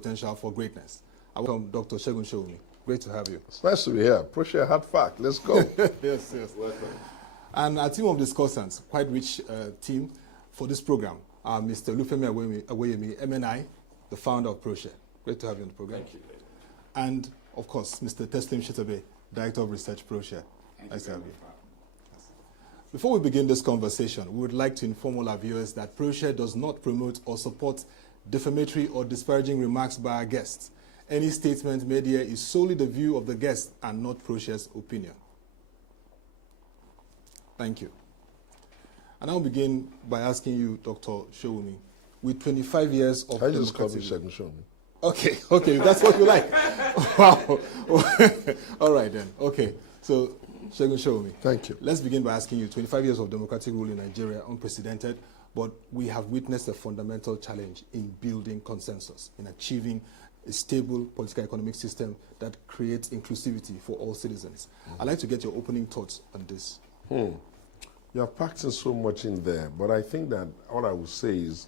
potential for greatness. I welcome Dr. Segun Showunmi. Great to have you. It's nice to be here. Proshare hard fact. Let's go. Yes. Welcome. And our team of discussants, quite rich team for this program. Mr. Olufemi Awoyemi, MNI, the founder of Proshare. Great to have you on the program. Thank you. And, of course, Mr. Teslim Shitta-Bey, Director of Research, Proshare. Nice to have you. Yes. Before we begin this conversation, we would like to inform all our viewers that Proshare does not promote or support defamatory or disparaging remarks by our guests. Any statement made here is solely the view of the guest and not Proshare's opinion. Thank you. And I'll begin by asking you, Dr. Showunmi, with 25 years of I just call me Segun Showunmi. Okay, that's what you like. Wow. All right then. Okay, so Segun Showunmi. Thank you. Let's begin by asking you, 25 years of democratic rule in Nigeria, unprecedented, but we have witnessed a fundamental challenge in building consensus, in achieving a stable political economic system that creates inclusivity for all citizens. I'd like to get your opening thoughts on this. You're packed in so much in there, but I think that what I would say is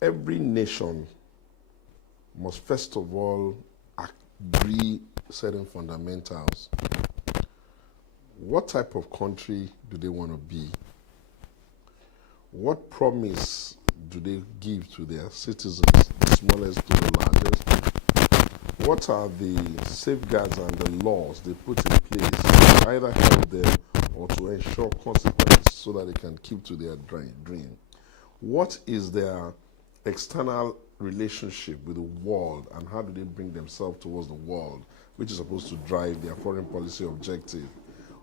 every nation must first of all agree certain fundamentals. What type of country do they want to be? What promise do they give to their citizens, the smallest to the largest? What are the safeguards and the laws they put in place to either help them or to ensure consequence so that they can keep to their dream? What is their external relationship with the world, and how do they bring themselves towards the world, which is supposed to drive their foreign policy objective?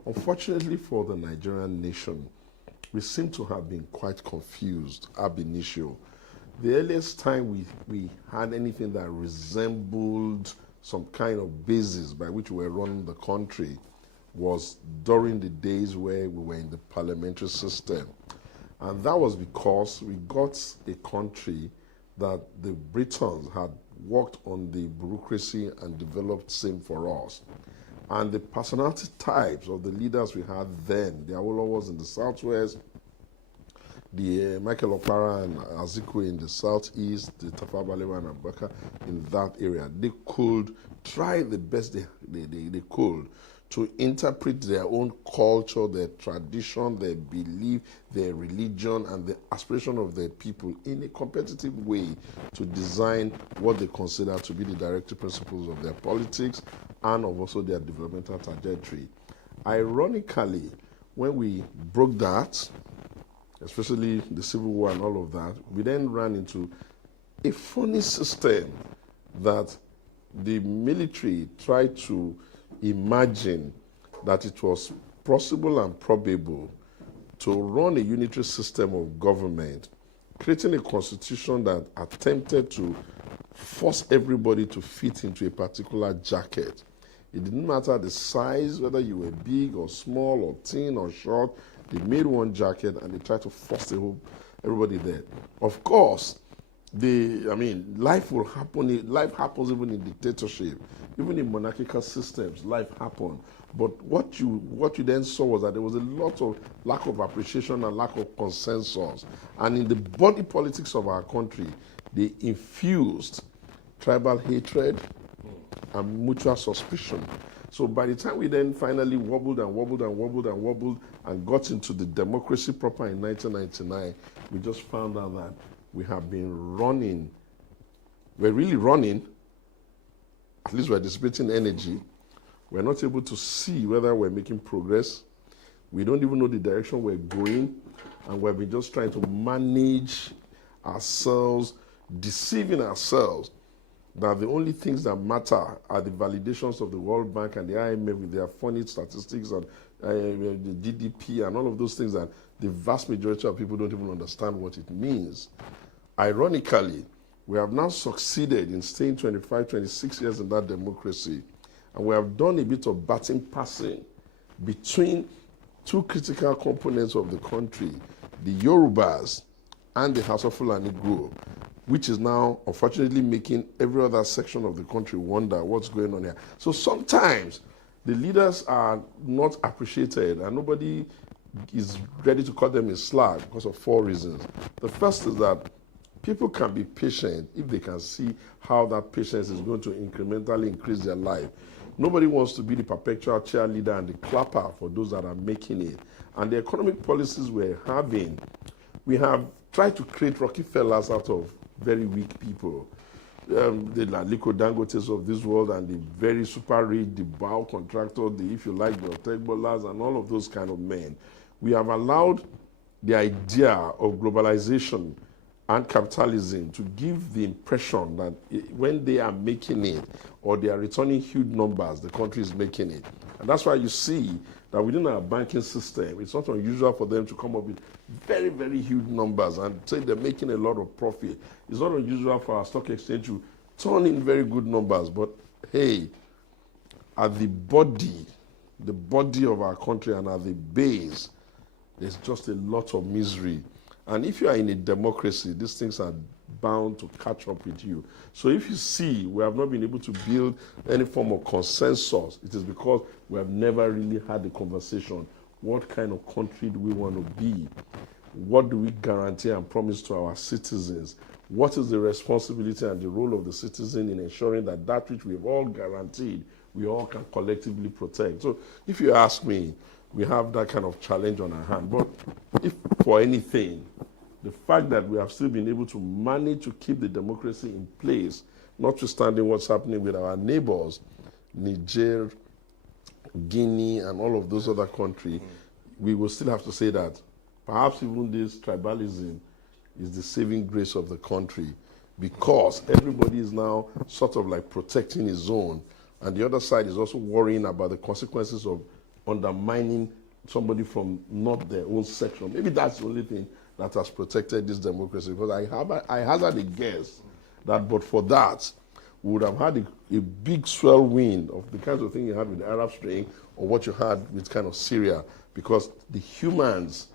Unfortunately for the Nigerian nation, we seem to have been quite confused ab initio. The earliest time we had anything that resembled some kind of basis by which we were running the country was during the days where we were in the parliamentary system. And that was because we got a country that the Britons had worked on the bureaucracy and developed same for us. And the personality types of the leaders we had then, the Awolowos in the southwest, the Michael Okpara and Azikiwe in the southeast, the Tafawa Balewa and Abubakar in that area, they could try the best they could to interpret their own culture, their tradition, their belief, their religion, and the aspiration of their people in a competitive way to design what they consider to be the directive principles of their politics and of also their developmental trajectory. Ironically, when we broke that, especially the Civil War and all of that, we then ran into a funny system that the military tried to imagine that it was possible and probable to run a unitary system of government, creating a constitution that attempted to force everybody to fit into a particular jacket. It didn't matter the size, whether you were big or small or thin or short, they made one jacket and they tried to force everybody there. Of course, life will happen. Life happens even in dictatorship, even in monarchical systems. Life happens. But what you then saw was that there was a lot of lack of appreciation and lack of consensus. And in the body politics of our country, they infused tribal hatred and mutual suspicion. So by the time we then finally wobbled and got into the democracy proper in 1999, we just found out that we have been running. We're really running, at least we're dissipating energy. We're not able to see whether we're making progress. We don't even know the direction we're going, and we've been just trying to manage ourselves, deceiving ourselves that the only things that matter are the validations of the World Bank and the IMF with their funny statistics and the GDP and all of those things that the vast majority of people don't even understand what it means. Ironically, we have now succeeded in staying 25, 26 years in that democracy, and we have done a bit of batting passing between two critical components of the country, the Yorubas and the House of Fulani group, which is now unfortunately making every other section of the country wonder what's going on here. So sometimes the leaders are not appreciated and nobody is ready to cut them a slack because of 4 reasons. The first is that People can be patient if they can see how that patience is going to incrementally increase their life. Nobody wants to be the perpetual cheerleader and the clapper for those that are making it. And the economic policies we're having, we have tried to create Rockefellers out of very weak people. The Aliko Dangotes of this world and the very super rich, the bow contractor, the, if you like, the Otegbolas and all of those kind of men. We have allowed the idea of globalization and capitalism to give the impression that when they are making it or they are returning huge numbers, the country is making it. And that's why you see that within our banking system, it's not unusual for them to come up with very, very huge numbers and say they're making a lot of profit. It's not unusual for our stock exchange to turn in very good numbers. But hey, at the body of our country and at the base, there's just a lot of misery. And if you are in a democracy, these things are bound to catch up with you. So if you see we have not been able to build any form of consensus, it is because we have never really had a conversation. What kind of country do we want to be? What do we guarantee and promise to our citizens? What is the responsibility and the role of the citizen in ensuring that that which we've all guaranteed, we all can collectively protect? So if you ask me, we have that kind of challenge on our hand. But if for anything, the fact that we have still been able to manage to keep the democracy in place, notwithstanding what's happening with our neighbors, Niger, Guinea, and all of those other countries, we will still have to say that perhaps even this tribalism is the saving grace of the country, because everybody is now sort of like protecting his own, and the other side is also worrying about the consequences of undermining somebody from not their own section. Maybe that's the only thing that has protected this democracy, because I hazard a guess that but for that, we would have had a big swell wind of the kinds of thing you had with the Arab Spring or what you had with kind of Syria, because the humans,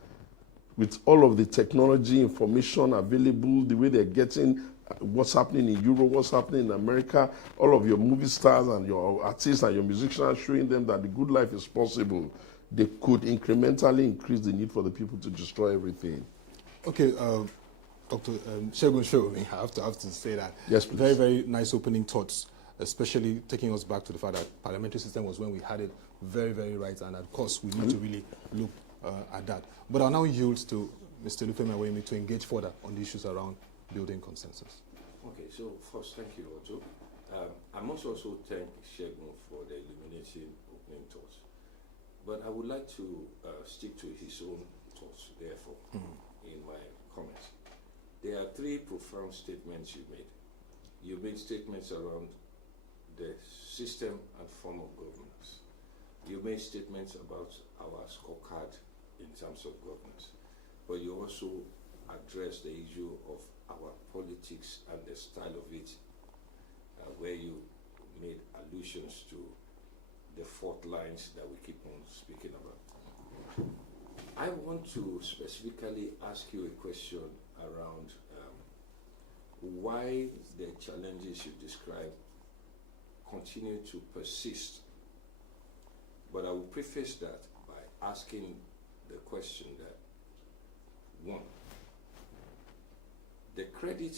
with all of the technology, information available, the way they're getting what's happening in Europe, what's happening in America, all of your movie stars and your artists and your musicians showing them that the good life is possible, they could incrementally increase the need for the people to destroy everything. Okay, Dr. Segun Showunmi, I have to say that. Yes, please. Very, very nice opening thoughts, especially taking us back to the fact that parliamentary system was when we had it very, very right, and of course we need to really look at that. But I'll now yield to Mr. Olufemi Awoyemi to engage further on the issues around building consensus. Okay, so first, thank you, Otto. I must also thank Segun for the illuminating opening thoughts. But I would like to stick to his own thoughts, therefore, in my comments. There are three profound statements you made. You made statements around the system and form of governance. You made statements about our scorecard in terms of governance. But you also addressed the issue of our politics and the style of it, where you made allusions to the fault lines that we keep on speaking about. I want to specifically ask you a question around why the challenges you describe continue to persist. But I will preface that by asking the question that, one, the credit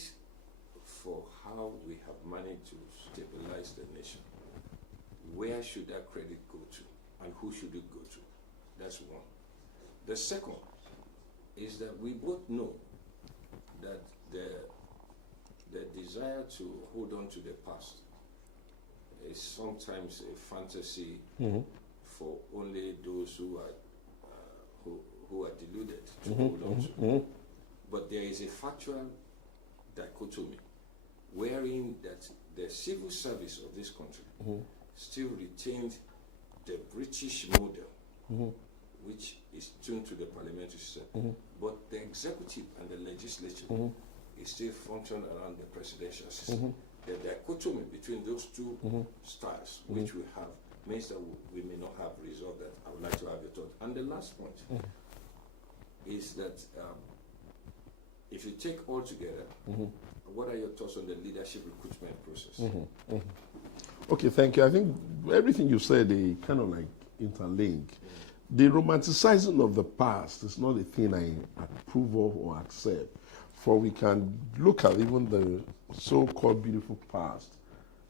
for how we have managed to stabilize the nation, where should that credit go to, and who should it go to? That's one. The second is that we both know that the desire to hold on to the past is sometimes a fantasy for only those who are deluded to hold on to. But there is a factual dichotomy wherein that the civil service of this country still retained the British model, which is tuned to the parliamentary system. But the executive and the legislature is still functioning around the presidential system. The dichotomy between those two styles, which we have, means that we may not have resolved that. I would like to have your thought. And the last point is that if you take all together, what are your thoughts on the leadership recruitment process? Okay, thank you. I think everything you said, they kind of like interlink. The romanticizing of the past is not a thing I approve of or accept. for we can look at even the so-called beautiful past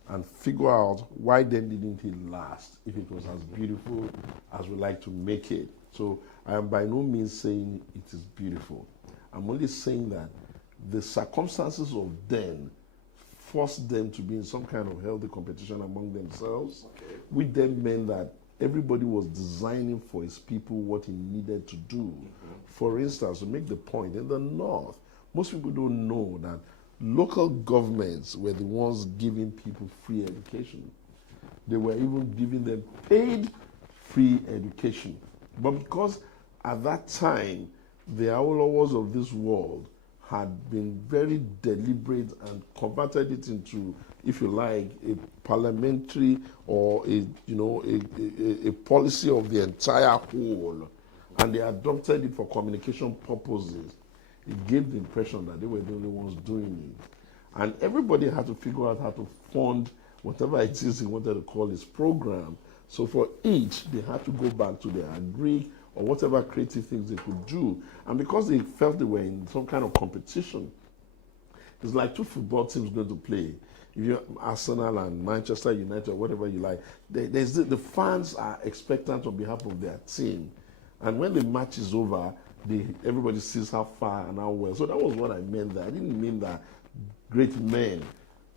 and figure out why then didn't it last if it was as beautiful as we like to make it. So I am by no means saying it is beautiful. I'm only saying that the circumstances of then forced them to be in some kind of healthy competition among themselves, which then meant that everybody was designing for his people what he needed to do. For instance, to make the point, in the North, most people don't know that local governments were the ones giving people free education. They were even giving them paid free education. But because at that time, the Awolowos of this world had been very deliberate and converted it into, if you like, a parliamentary or a policy of the entire whole, and they adopted it for communication purposes. It gave the impression that they were the only ones doing it. And everybody had to figure out how to fund whatever it is he wanted to call his program. So for each, they had to go back to their agri or whatever creative things they could do. And because they felt they were in some kind of competition, it's like two football teams going to play. If you're Arsenal and Manchester United or whatever you like, the fans are expectant on behalf of their team. And when the match is over, everybody sees how far and how well. So that was what I meant there. I didn't mean that great men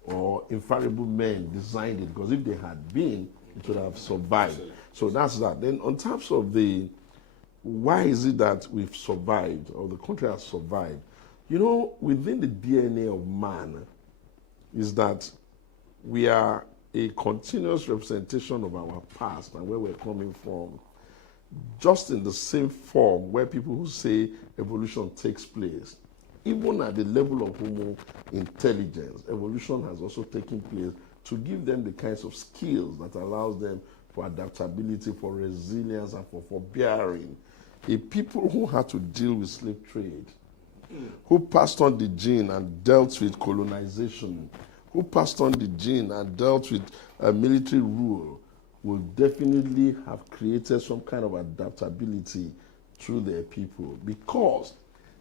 or infallible men designed it, because if they had been, it would have survived. So that's that. Then on terms of why is it that we've survived or the country has survived? You know, within the DNA of man is that we are a continuous representation of our past and where we're coming from, just in the same form where people who say evolution takes place. Even at the level of Homo intelligence, evolution has also taken place to give them the kinds of skills that allows them for adaptability, for resilience, and for forbearing. A people who had to deal with slave trade, who passed on the gene and dealt with colonization, who passed on the gene and dealt with military rule, will definitely have created some kind of adaptability through their people, because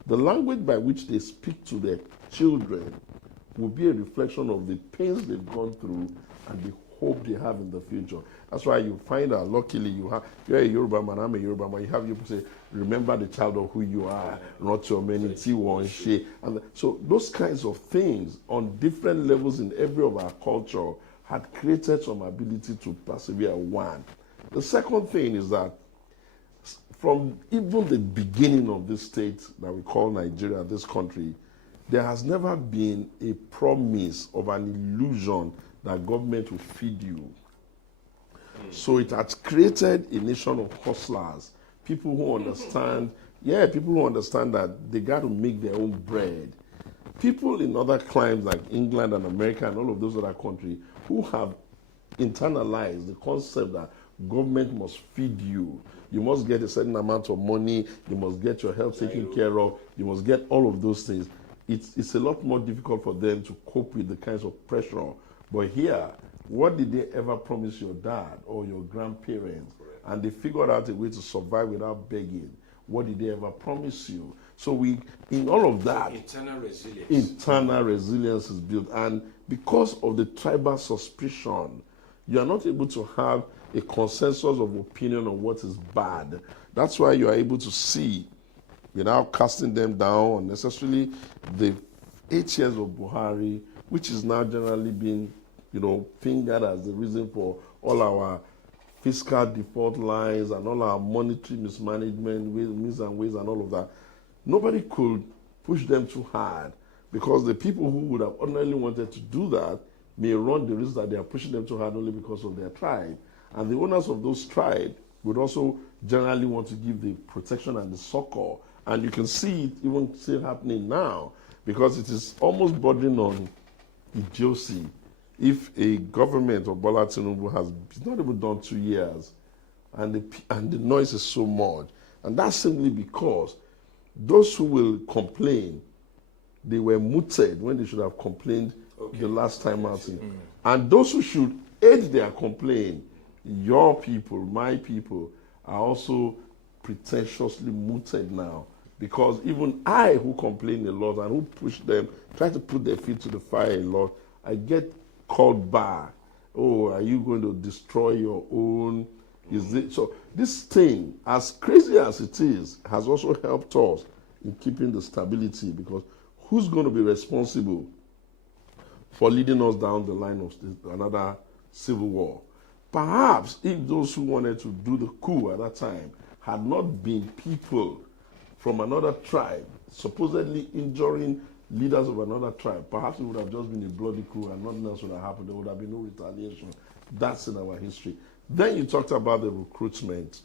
the language by which they speak to their children will be a reflection of the pains they've gone through and the hope they have in the future. That's why you find that luckily you're a Yoruba man, I'm a Yoruba man, you have people say, remember the child of who you are, not your amenity one she. And so those kinds of things on different levels in every of our culture had created some ability to persevere. One. The second thing is that from even the beginning of this state that we call Nigeria, this country, there has never been a promise of an illusion that government will feed you. So it has created a nation of hustlers, people who understand, people who understand that they got to make their own bread. People in other climes like England and America and all of those other countries who have internalized the concept that government must feed you. You must get a certain amount of money, you must get your health taken care of, you must get all of those things. It's a lot more difficult for them to cope with the kinds of pressure. But here, what did they ever promise your dad or your grandparents? And they figured out a way to survive without begging. What did they ever promise you? So in all of that, internal resilience is built. And because of the tribal suspicion, you are not able to have a consensus of opinion on what is bad. That's why you are able to see, without casting them down unnecessarily, the 8 years of Buhari, which is now generally being, fingered as the reason for all our fiscal default lines and all our monetary mismanagement, means and ways and all of that. Nobody could push them too hard, because the people who would have ordinarily wanted to do that may run the risk that they are pushing them too hard only because of their tribe. And the owners of those tribes would also generally want to give the protection and the succor. And you can see it even still happening now, because it is almost bordering on idiocy. If a government of Bola Tinubu has not even done 2 years, and the noise is so much, and that's simply because those who will complain, they were muted when they should have complained the last time out. And those who should aid their complaint, your people, my people, are also pretentiously muted now Because even I, who complain a lot and who push them, try to put their feet to the fire a lot, I get called back. Oh, are you going to destroy your own? Is it so? This thing, as crazy as it is, has also helped us in keeping the stability, because who's going to be responsible for leading us down the line of another civil war? Perhaps if those who wanted to do the coup at that time had not been people from another tribe supposedly injuring leaders of another tribe, perhaps it would have just been a bloody coup and nothing else would have happened. There would have been no retaliation. That's in our history. Then you talked about the recruitment.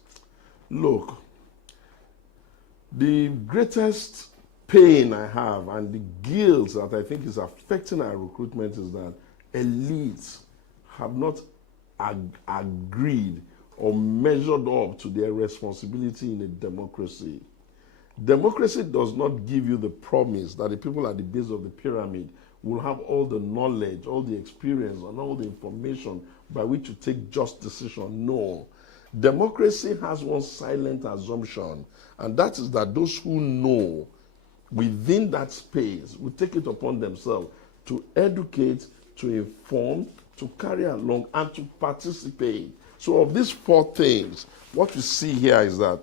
Look, the greatest pain I have and the guilt that I think is affecting our recruitment is that elites have not agreed or measured up to their responsibility in a democracy. Democracy does not give you the promise that the people at the base of the pyramid will have all the knowledge, all the experience, and all the information by which to take just decision. No. Democracy has one silent assumption, and that is that those who know within that space will take it upon themselves to educate, to inform, to carry along, and to participate. So of these four things, what we see here is that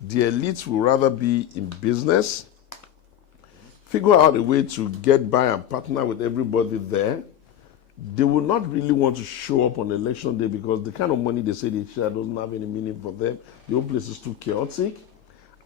the elites will rather be in business, figure out a way to get by and partner with everybody there. They will not really want to show up on election day because the kind of money they say they share doesn't have any meaning for them. The whole place is too chaotic.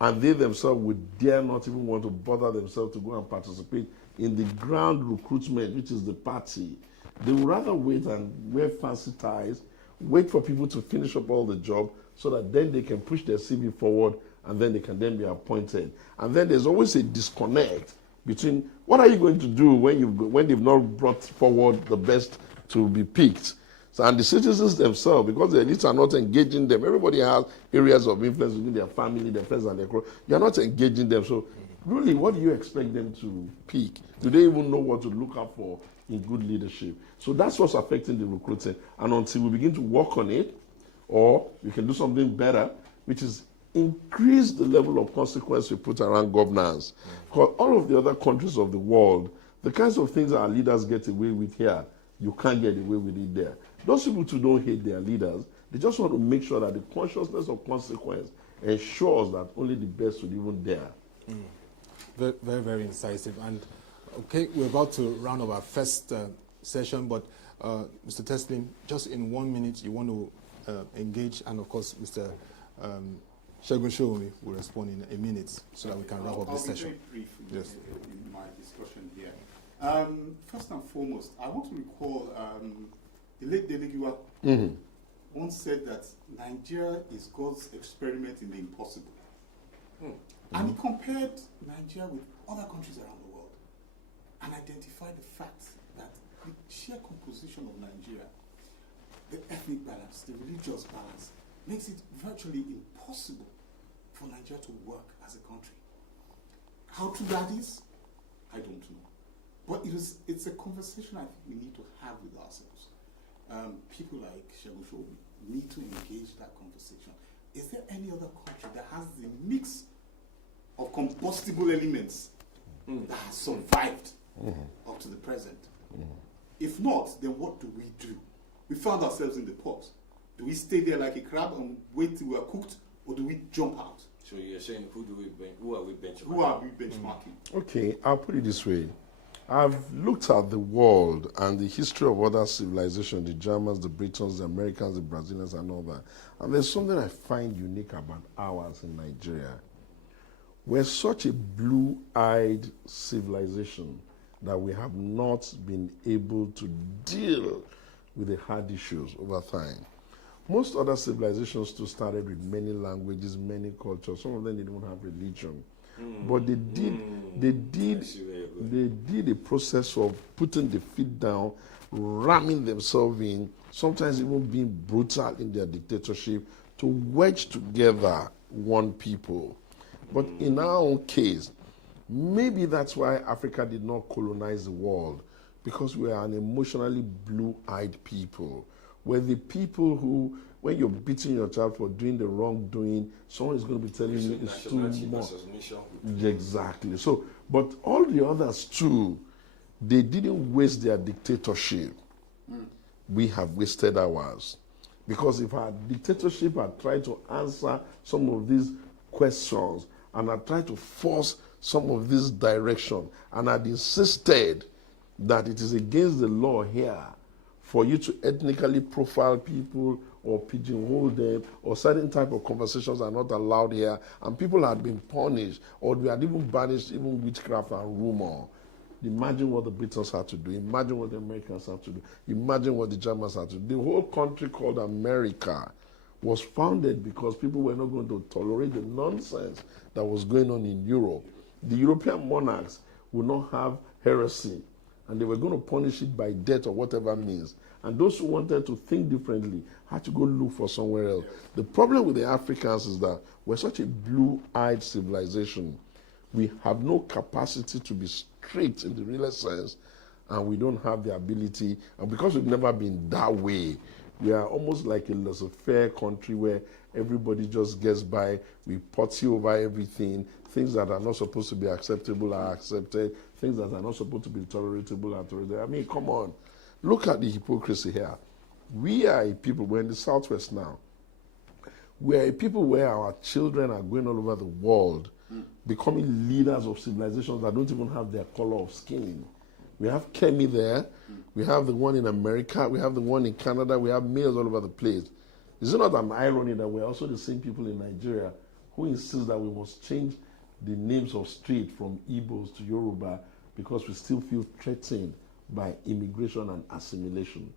And they themselves would dare not even want to bother themselves to go and participate in the ground recruitment, which is the party. They would rather wait and wear fancy ties, wait for people to finish up all the job so that then they can push their CV forward and then they can then be appointed. And then there's always a disconnect between what are you going to do when they've not brought forward the best to be picked. So, and the citizens themselves, because the elites are not engaging them, everybody has areas of influence within their family, their friends, and their crew. You're not engaging them. So really, what do you expect them to pick? Do they even know what to look out for in good leadership? So that's what's affecting the recruiting. And until we begin to work on it, or we can do something better, which is increase the level of consequence we put around governance. Because all of the other countries of the world, the kinds of things our leaders get away with here, you can't get away with it there. Those people too don't hate their leaders. They just want to make sure that the consciousness of consequence ensures that only the best would even dare. Very, very, very incisive. And okay, we're about to round up our first session, but Mr. Teslim, just in 1 minute, you want to engage, and of course, Mr. Segun Showunmi will respond in a minute so that we can wrap up this session. I'll be very brief in my discussion here. First and foremost, I want to recall the late Delegiwa once said that Nigeria is God's experiment in the impossible. And he compared Nigeria with other countries around the world and identified the fact that the sheer composition of Nigeria, the ethnic balance, the religious balance, makes it virtually impossible for Nigeria to work as a country. How true that is, I don't know. But it's a conversation I think we need to have with ourselves. People like Segun Showunmi need to engage that conversation. Is there any other country that has the mix of combustible elements that has survived up to the present? If not, then what do we do? We found ourselves in the pot. Do we stay there like a crab and wait till we are cooked, or do we jump out? So you're saying who are we benchmarking? Who are we benchmarking? Okay, I'll put it this way. I've looked at the world and the history of other civilizations, the Germans, the Britons, the Americans, the Brazilians, and all that. And there's something I find unique about ours in Nigeria. We're such a blue-eyed civilization that we have not been able to deal with the hard issues over time. Most other civilizations too started with many languages, many cultures. Some of them didn't even have religion. But they did a process of putting the feet down, ramming themselves in, sometimes even being brutal in their dictatorship to wedge together one people. But in our own case, maybe that's why Africa did not colonize the world, because we are an emotionally blue-eyed people. were the people who, when you're beating your child for doing the wrongdoing, someone is going to be telling you it's too much. Exactly. So, but all the others too, they didn't waste their dictatorship. We have wasted ours. Because if our dictatorship had tried to answer some of these questions and had tried to force some of this direction and had insisted that it is against the law here for you to ethnically profile people or pigeonhole them, or certain type of conversations are not allowed here, and people had been punished, or we had even banished even witchcraft and rumor. Imagine what the Britons had to do. Imagine what the Americans had to do. Imagine what the Germans had to do. The whole country called America was founded because people were not going to tolerate the nonsense that was going on in Europe. The European monarchs would not have heresy, and they were going to punish it by death or whatever means. And those who wanted to think differently had to go look for somewhere else. The problem with the Africans is that we're such a blue-eyed civilization. We have no capacity to be straight in the real sense, and we don't have the ability, and because we've never been that way, we are almost like a laissez-faire country where everybody just gets by. We potty over everything. Things that are not supposed to be acceptable are accepted. Things that are not supposed to be tolerable are tolerated. I mean, come on. Look at the hypocrisy here. We are a people, we're in the Southwest now. We are a people where our children are going all over the world, becoming leaders of civilizations that don't even have their color of skin. We have Kemi there. We have the one in America. We have the one in Canada. We have males all over the place. Is it not an irony that we're also the same people in Nigeria who insist that we must change the names of street from Igbos to Yoruba because we still feel threatened by immigration and assimilation?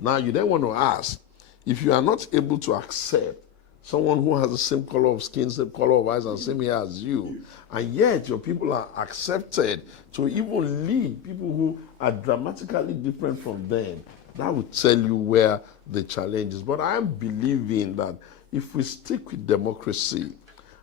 Now, you then want to ask, if you are not able to accept someone who has the same color of skin, same color of eyes, and same hair as you, and yet your people are accepted to even lead people who are dramatically different from them, that would tell you where the challenge is. But I'm believing that if we stick with democracy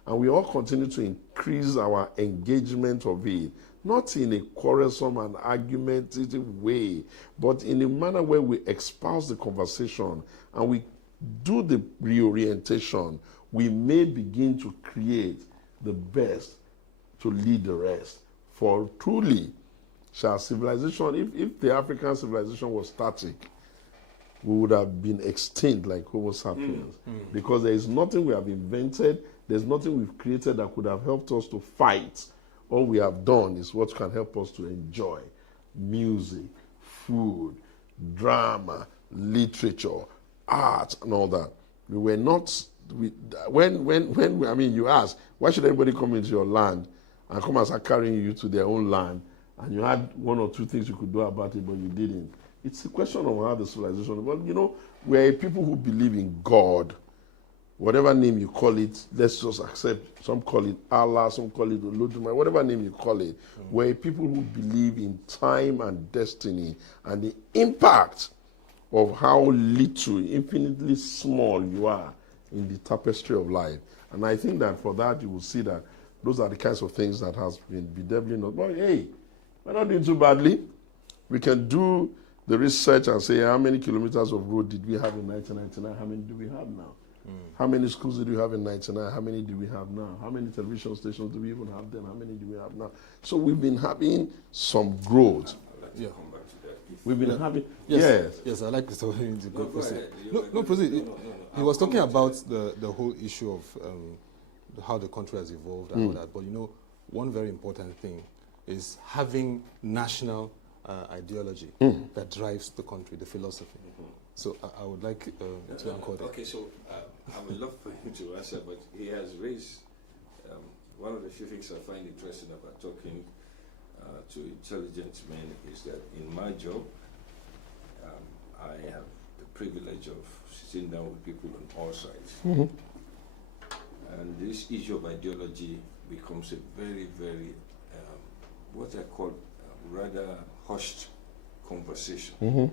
and we all continue to increase our engagement of it, not in a quarrelsome and argumentative way, but in a manner where we espouse the conversation and we do the reorientation, we may begin to create the best to lead the rest. For truly, shall civilization, if the African civilization was static, we would have been extinct like Homo sapiens. Because there is nothing we have invented, there's nothing we've created that could have helped us to fight. All we have done is what can help us to enjoy music, food, drama, literature, art, and all that. We were not. I mean, you ask, why should anybody come into your land and come and start carrying you to their own land, and you had one or two things you could do about it, but you didn't? It's a question of how the civilization. Well, you know, we're a people who believe in God. Whatever name you call it, let's just accept. Some call it Allah, some call it Olodumare, whatever name you call it. We're people who believe in time and destiny and the impact of how little, infinitely small you are in the tapestry of life. And I think that for that, you will see that those are the kinds of things that has been bedeviling us. But hey, we're not doing too badly. We can do the research and say, how many kilometers of road did we have in 1999? How many do we have now? How many schools did we have in 1999? How many do we have now? How many television stations do we even have then? How many do we have now? So we've been having some growth. Yeah. Come back to that. We've been having, Yes, I like this. No, proceed. He was talking about the whole issue of how the country has evolved and all that. But you know, one very important thing is having national ideology that drives the country, the philosophy. So I would like to anchor that. Okay, so I would love for him to answer, but he has raised one of the few things I find interesting about talking to intelligent men is that in my job, I have the privilege of sitting down with people on all sides. And this issue of ideology becomes a very, very, what I call rather hushed conversation.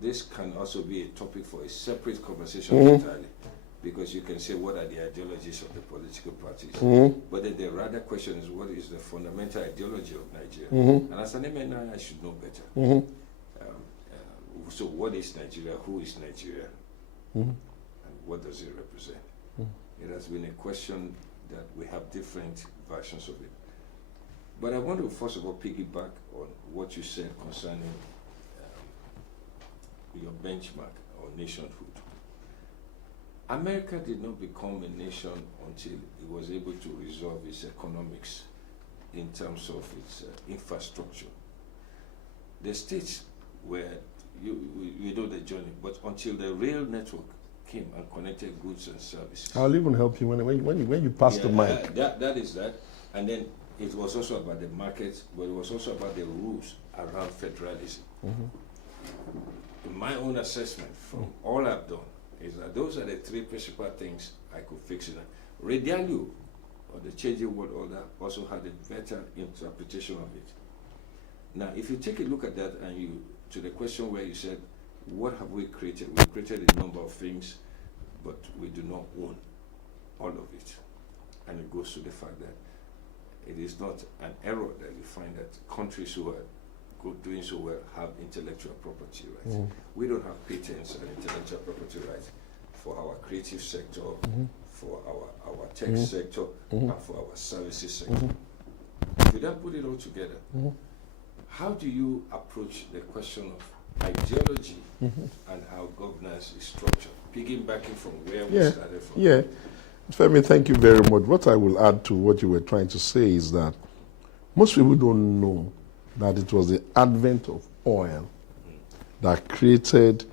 This can also be a topic for a separate conversation entirely, because you can say what are the ideologies of the political parties, but then the rather question is what is the fundamental ideology of Nigeria. And as an MNI, I should know better. So what is Nigeria? Who is Nigeria? And what does it represent? It has been a question that we have different versions of it. But I want to first of all piggyback on what you said concerning your benchmark or nationhood. America did not become a nation until it was able to resolve its economics in terms of its infrastructure. The states were, you know the journey, but until the rail network came and connected goods and services. I'll even help you when you pass the mic. That is that. And then it was also about the market, but it was also about the rules around federalism. In my own assessment, from all I've done, is that those are the three principal things I could fix it. Redialu, or the changing world order, also had a better interpretation of it. Now, if you take a look at that and you, to the question where you said, what have we created? We created a number of things, but we do not own all of it. And it goes to the fact that it is not an error that you find that countries who are doing so well have intellectual property rights. We don't have patents and intellectual property rights for our creative sector, for our tech sector, and for our services sector. If you don't put it all together, how do you approach the question of ideology and how governance is structured? Piggybacking from where we started from. Yeah. Femi, thank you very much. What I will add to what you were trying to say is that most people don't know that it was the advent of oil that created,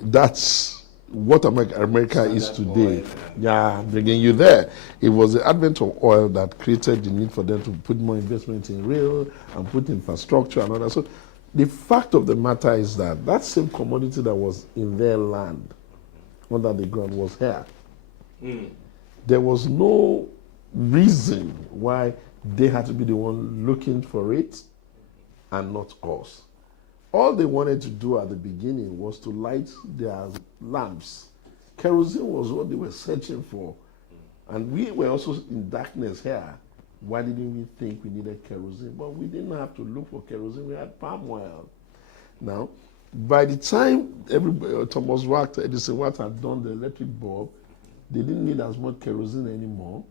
that's what America is today. Yeah, bringing you there. It was the advent of oil that created the need for them to put more investment in rail and put infrastructure and all that. So the fact of the matter is that that same commodity that was in their land under the ground was here. There was no reason why they had to be the one looking for it and not us. All they wanted to do at the beginning was to light their lamps. Kerosene was what they were searching for. And we were also in darkness here. Why didn't we think we needed kerosene? But we didn't have to look for kerosene. We had palm oil. Now, by the time Thomas Watt, Edison Watt had done the electric bulb, they didn't need as much kerosene anymore.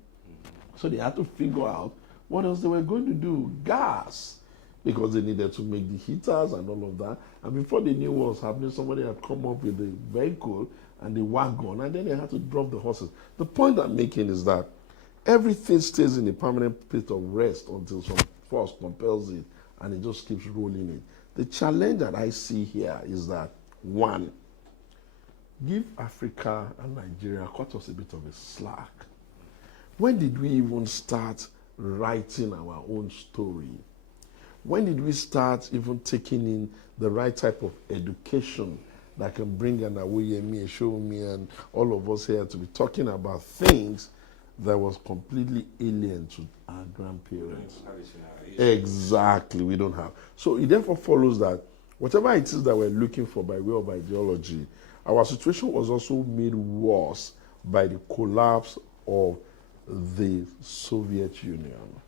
So they had to figure out what else they were going to do. Gas. Because they needed to make the heaters and all of that. And before they knew what was happening, somebody had come up with the vehicle and the wagon, and then they had to drop the horses. The point I'm making is that everything stays in a permanent state of rest until some force compels it, and it just keeps rolling it. The challenge that I see here is that, one, give Africa and Nigeria cut us a bit of a slack. When did we even start writing our own story? When did we start even taking in the right type of education that can bring an Awoyemi, a Showunmi, and all of us here to be talking about things that was completely alien to our grandparents? Exactly, we don't have. So it therefore follows that whatever it is that we're looking for by way of ideology, our situation was also made worse by the collapse of the Soviet Union.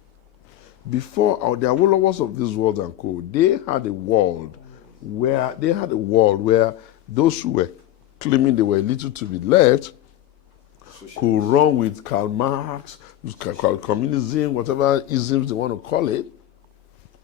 Before, the Awolowas of this world and co, they had a world where those who were claiming they were little to be left could run with Karl Marx, communism, whatever isms they want to call it,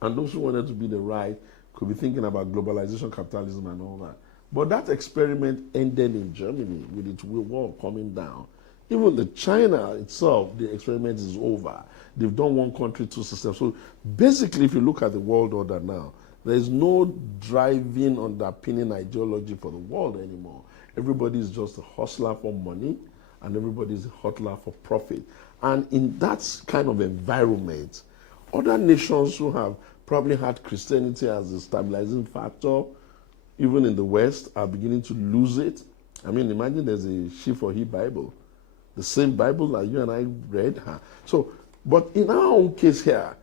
and those who wanted to be the right could be thinking about globalization, capitalism, and all that. But that experiment ended in Germany with its wall coming down. Even the China itself, the experiment is over. They've done one country, two systems. So basically, if you look at the world order now, there is no driving underpinning ideology for the world anymore. Everybody is just a hustler for money, and everybody is a hustler for profit. And in that kind of environment, other nations who have probably had Christianity as a stabilizing factor, even in the West, are beginning to lose it. I mean, imagine there's a she for he Bible. The same Bible that you and I read. So, but in our own case here,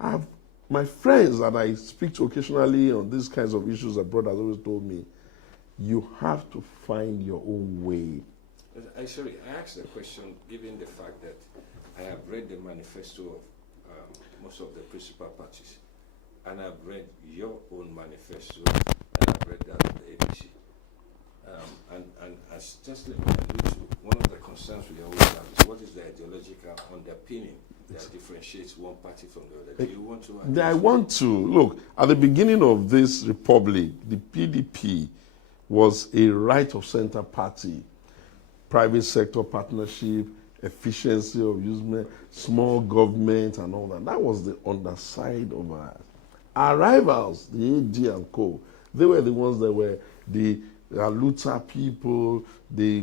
I have my friends that I speak to occasionally on these kinds of issues that brothers always told me, you have to find your own way. I asked the question given the fact that I have read the manifesto of most of the principal parties, and I've read your own manifesto, and I've read that of the ABC. Teslim, one of the concerns we always have is what is the ideological underpinning that differentiates one party from the other? Do you want to? I want to. Look, at the beginning of this republic, the PDP was a right of center party. Private sector partnership, efficiency of usement, small government and all that. That was the underside of our rivals, the AG and Co. They were the ones that were the Luther people, the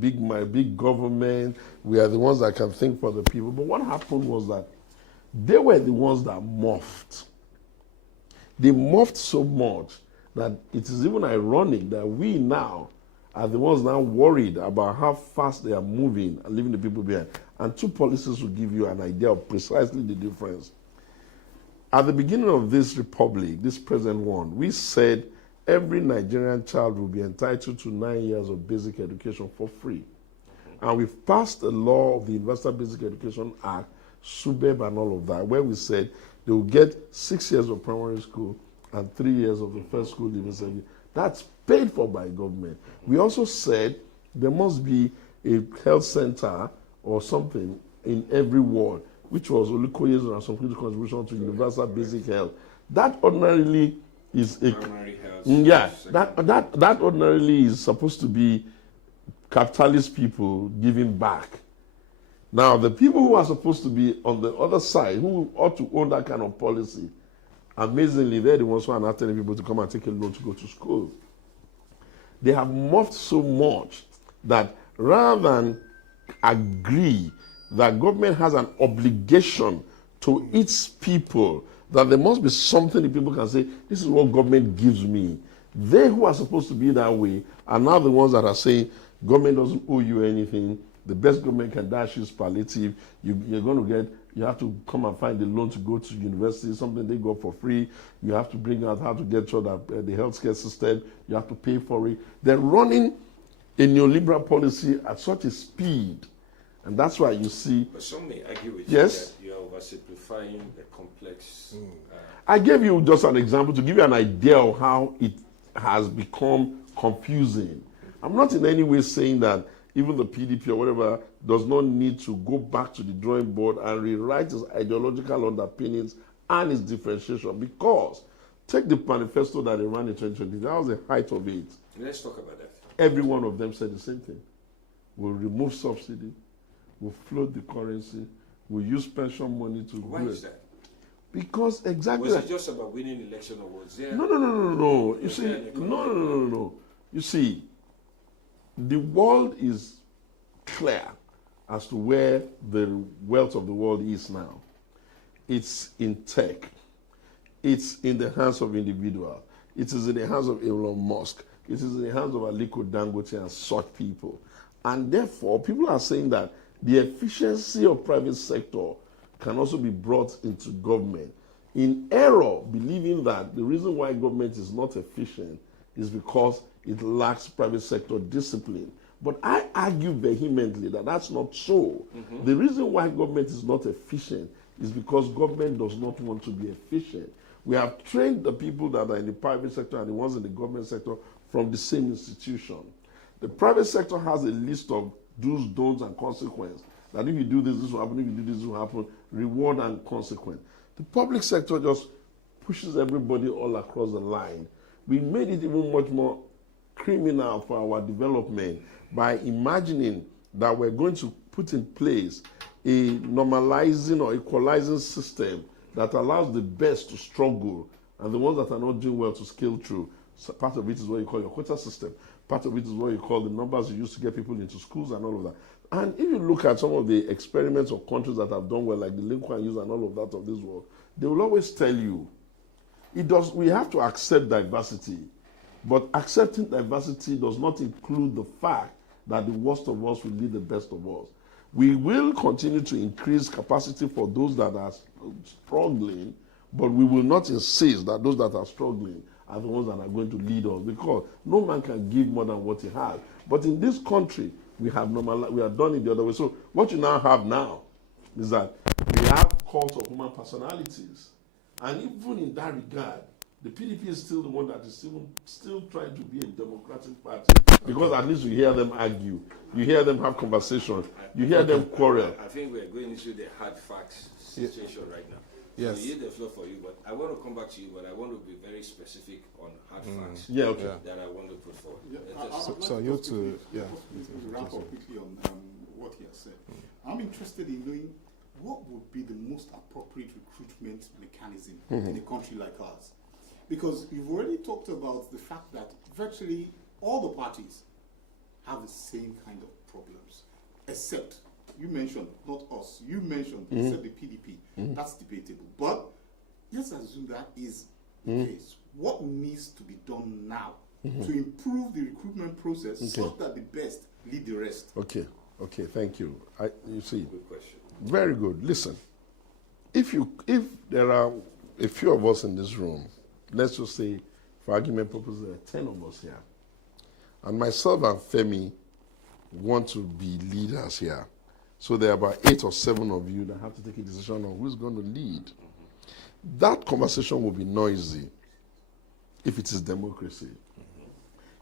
big government. We are the ones that can think for the people. But what happened was that they were the ones that morphed. They morphed so much that it is even ironic that we now are the ones now worried about how fast they are moving and leaving the people behind. And two policies will give you an idea of precisely the difference. At the beginning of this republic, this present one, we said every Nigerian child will be entitled to 9 years of basic education for free. And we've passed a law of the Universal Basic Education Act, SUBEB and all of that, where we said they will get 6 years of primary school and 3 years of the first school living service. That's paid for by government. We also said there must be a health center or something in every ward, which was Olukoye's and some contribution to universal basic health. That ordinarily is a primary health. Yeah, that ordinarily is supposed to be capitalist people giving back. Now, the people who are supposed to be on the other side, who ought to own that kind of policy, amazingly, they're the ones who are not telling people to come and take a loan to go to school. They have morphed so much that rather than agree that government has an obligation to its people, that there must be something that people can say, this is what government gives me. They who are supposed to be that way are now the ones that are saying, government doesn't owe you anything. The best government can dash you is palliative. You're going to get, you have to come and find a loan to go to university, something they go for free. You have to bring out how to get sure that the healthcare system, you have to pay for it. They're running a neoliberal policy at such a speed. And that's why you see... But some may argue with yes? you that you are oversimplifying the complex... I gave you just an example to give you an idea of how it has become confusing. I'm not in any way saying that even the PDP or whatever does not need to go back to the drawing board and rewrite its ideological underpinnings and its differentiation, because take the manifesto that they ran in 2020, that was the height of it. Let's talk about that. Every one of them said the same thing. We'll remove subsidy, we'll float the currency, we'll use pension money to... Why is that? Because exactly... Was it just about winning election or was there... No. You see, no. You see, the world is clear as to where the wealth of the world is now. It's in tech. It's in the hands of individuals. It is in the hands of Elon Musk. It is in the hands of Aliko Dangote and such people. And therefore, people are saying that the efficiency of private sector can also be brought into government. In error, believing that the reason why government is not efficient is because it lacks private sector discipline. But I argue vehemently that that's not so. The reason why government is not efficient is because government does not want to be efficient. We have trained the people that are in the private sector and the ones in the government sector from the same institution. The private sector has a list of do's, don'ts, and consequences. That if you do this, this will happen. If you do this, this will happen. Reward and consequence. The public sector just pushes everybody all across the line. We made it even much more criminal for our development by imagining that we're going to put in place a normalizing or equalizing system that allows the best to struggle and the ones that are not doing well to scale through. So part of it is what you call your quota system. Part of it is what you call the numbers you use to get people into schools and all of that. And if you look at some of the experiments of countries that have done well, like the Lincoln use and all of that of this world, they will always tell you, we have to accept diversity. But accepting diversity does not include the fact that the worst of us will lead the best of us. We will continue to increase capacity for those that are struggling, but we will not insist that those that are struggling are the ones that are going to lead us, because no man can give more than what he has. But in this country, we have done it the other way. So what you now have now is that we have cults of human personalities. And even in that regard, The PDP is still the one that is still trying to be a democratic party, because at least you hear them argue, you hear them have conversations, you hear them quarrel. I think we're going into the hard facts situation right now. Yes. So I yield the floor for you, but I want to come back to you, but I want to be very specific on hard facts Yeah, okay. that I want to put forward. Yeah, Let us- So you to, yeah. wrap up quickly on what he has said. I'm interested in knowing what would be the most appropriate recruitment mechanism in a country like ours. Because you've already talked about the fact that virtually all the parties have the same kind of problems, except, you mentioned, not us, you mentioned, except the PDP. That's debatable. But let's assume that is the case. What needs to be done now to improve the recruitment process such that the best lead the rest? Okay, thank you. You see, Good question. very good. Listen, if there are a few of us in this room, let's just say, for argument purposes, there are 10 of us here, and myself and Femi want to be leaders here. So there are about 8 or 7 of you that have to take a decision on who's going to lead. That conversation will be noisy if it is democracy.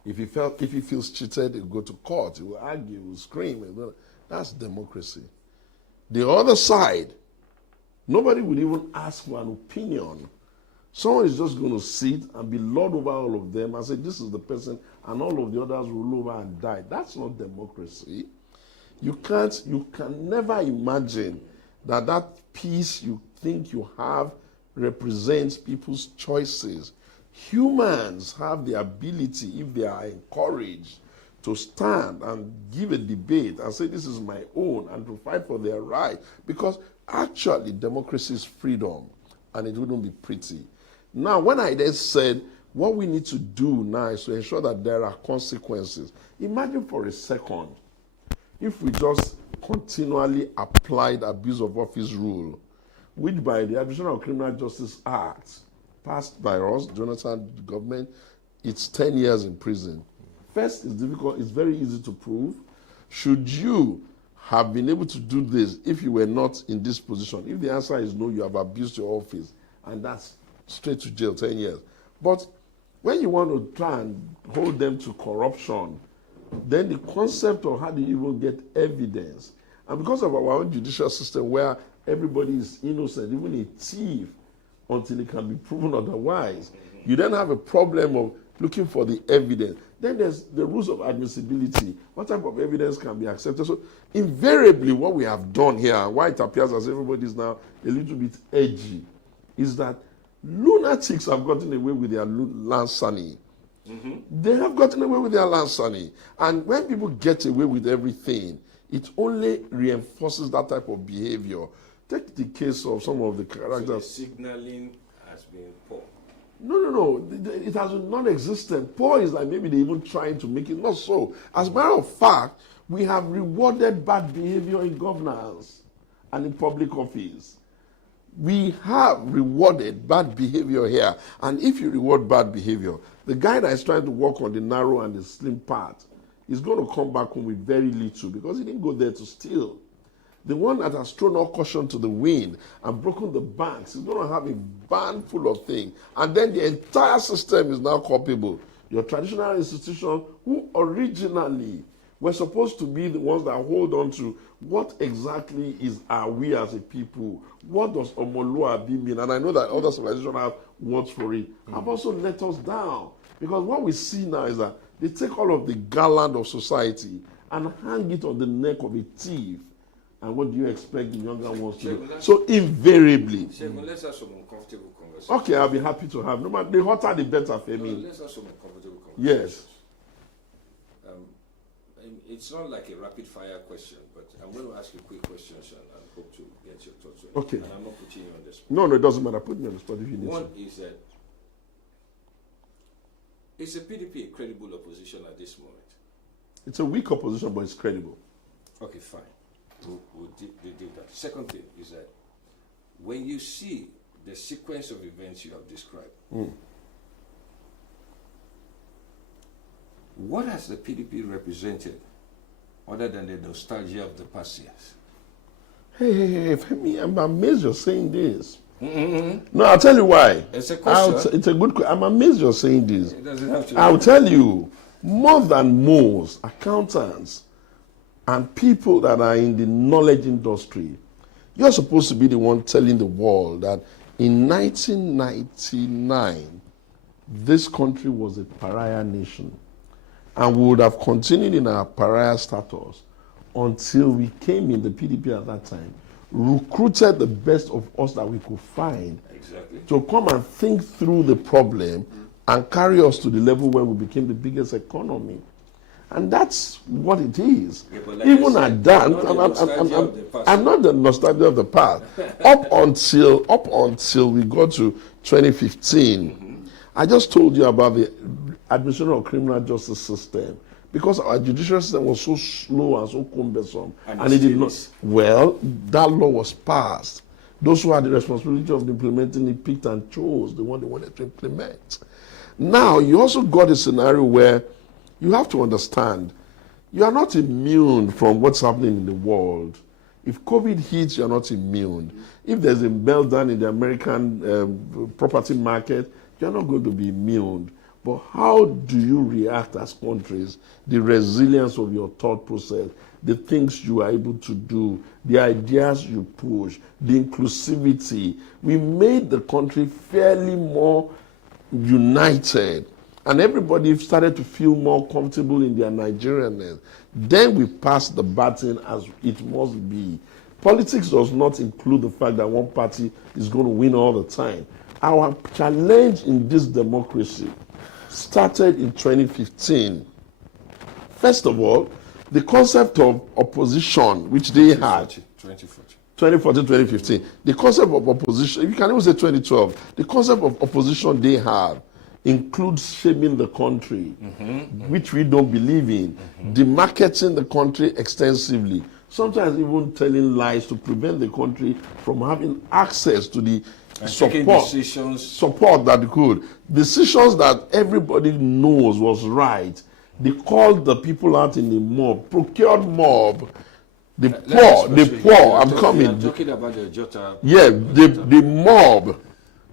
If he feels cheated, he'll go to court, he will argue, he will scream. That's democracy. The other side, nobody would even ask for an opinion. Someone is just going to sit and be lord over all of them and say, this is the person, and all of the others roll over and die. That's not democracy. You can never imagine that peace you think you have represents people's choices. Humans have the ability, if they are encouraged, to stand and give a debate and say, this is my own, and to fight for their right. Because actually, democracy is freedom, and it wouldn't be pretty. Now, when I then said, what we need to do now is to ensure that there are consequences. Imagine for a second, if we just continually applied abuse of office rule, which by the Additional Criminal Justice Act, passed by us, Jonathan government, it's 10 years in prison. First, it's difficult, it's very easy to prove. Should you have been able to do this if you were not in this position? If the answer is no, you have abused your office, and that's straight to jail, 10 years. But when you want to try and hold them to corruption, then the concept of how do you even get evidence, and because of our own judicial system where everybody is innocent, even a thief, until it can be proven otherwise, you then have a problem of looking for the evidence. Then there's the rules of admissibility. What type of evidence can be accepted? So invariably what we have done here, why it appears as everybody is now a little bit edgy, is that lunatics have gotten away with their larceny. They have gotten away with their larceny. And when people get away with everything, it only reinforces that type of behavior. Take the case of some of the characters. So the signaling has been poor. No. It has been non-existent. Poor is like maybe they even trying to make it not so. As a matter of fact, we have rewarded bad behavior in governance and in public office. We have rewarded bad behavior here. And if you reward bad behavior, the guy that is trying to walk on the narrow and the slim path is going to come back home with very little because he didn't go there to steal. The one that has thrown all caution to the wind and broken the banks is going to have a van full of things. And then the entire system is now culpable. Your traditional institutions, who originally were supposed to be the ones that hold on to what exactly are we as a people? What does Omoluabi mean? And I know that other civilizations have words for it. Have also let us down. Because what we see now is that they take all of the garland of society and hang it on the neck of a thief. And what do you expect the younger ones to do? So invariably. Segun, let's have some uncomfortable conversation. Okay, I'll be happy to have. No matter, the hotter the better for me. Let's have some uncomfortable conversations. Yes. It's not like a rapid fire question, but I'm going to ask you quick questions and hope to get your thoughts on it. Okay. And I'm not putting you on the spot. No, it doesn't matter. Put me on the spot if you need One to. is that is the PDP a credible opposition at this moment? It's a weak opposition, but it's credible. Okay, fine. We'll deal that. Second thing is that when you see the sequence of events you have described, what has the PDP represented other than the nostalgia of the past years? Hey, Femi, I'm amazed you're saying this. No, I'll tell you why. It's a question. It's a good question. I'm amazed you're saying this. It doesn't have to. I'll tell you, more than most accountants and people that are in the knowledge industry, you're supposed to be the one telling the world that in 1999, this country was a pariah nation. And we would have continued in our pariah status until we came in, the PDP at that time, recruited the best of us that we could find to come and think through the problem and carry us to the level where we became the biggest economy. And that's what it is. Yeah, like even said, at that, I'm not the nostalgia of the past. up until we got to 2015, I just told you about the administration of criminal justice system, because our judicial system was so slow and so cumbersome, and it did not. Well, that law was passed. Those who had the responsibility of implementing it picked and chose the one they wanted to implement. Now, you also got a scenario where you have to understand, you are not immune from what's happening in the world. If COVID hits, you're not immune. If there's a meltdown in the American property market, you're not going to be immune. But how do you react as countries? The resilience of your thought process, the things you are able to do, the ideas you push, the inclusivity. We made the country fairly more united. And everybody started to feel more comfortable in their Nigerianness. Then we passed the baton as it must be. Politics does not include the fact that one party is going to win all the time. Our challenge in this democracy started in 2015. First of all, the concept of opposition, which they had. 2014, 2015. The concept of opposition, you can even say 2012. The concept of opposition they have includes shaming the country, which we don't believe in, demarketing the country extensively, sometimes even telling lies to prevent the country from having access to the support that they could. Decisions that everybody knows was right. They called the people out in the mob, procured mob, the poor, I'm coming. I'm talking about the Jota. Yeah, the mob,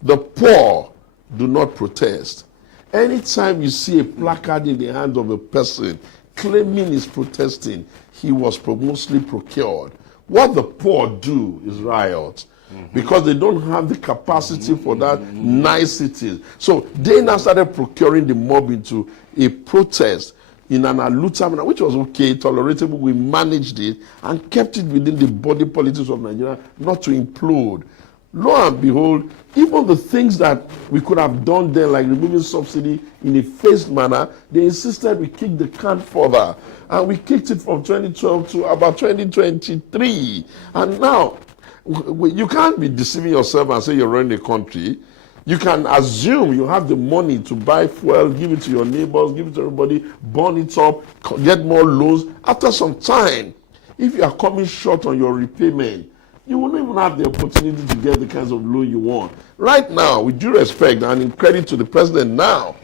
the poor, do not protest. Anytime you see a placard in the hand of a person claiming he's protesting, he was mostly procured. What the poor do is riot, because they don't have the capacity for that nicety. So they now started procuring the mob into a protest in an alluta manner, which was okay, tolerable. We managed it and kept it within the body politics of Nigeria, not to implode. Lo and behold, even the things that we could have done then, like removing subsidy in a phased manner, they insisted we kick the can further. And we kicked it from 2012 to about 2023. And now, you can't be deceiving yourself and say you're running the country. You can assume you have the money to buy fuel, give it to your neighbors, give it to everybody, burn it up, get more loans. After some time, if you are coming short on your repayment, you will not even have the opportunity to get the kinds of loan you want. Right now, with due respect and in credit to the president now,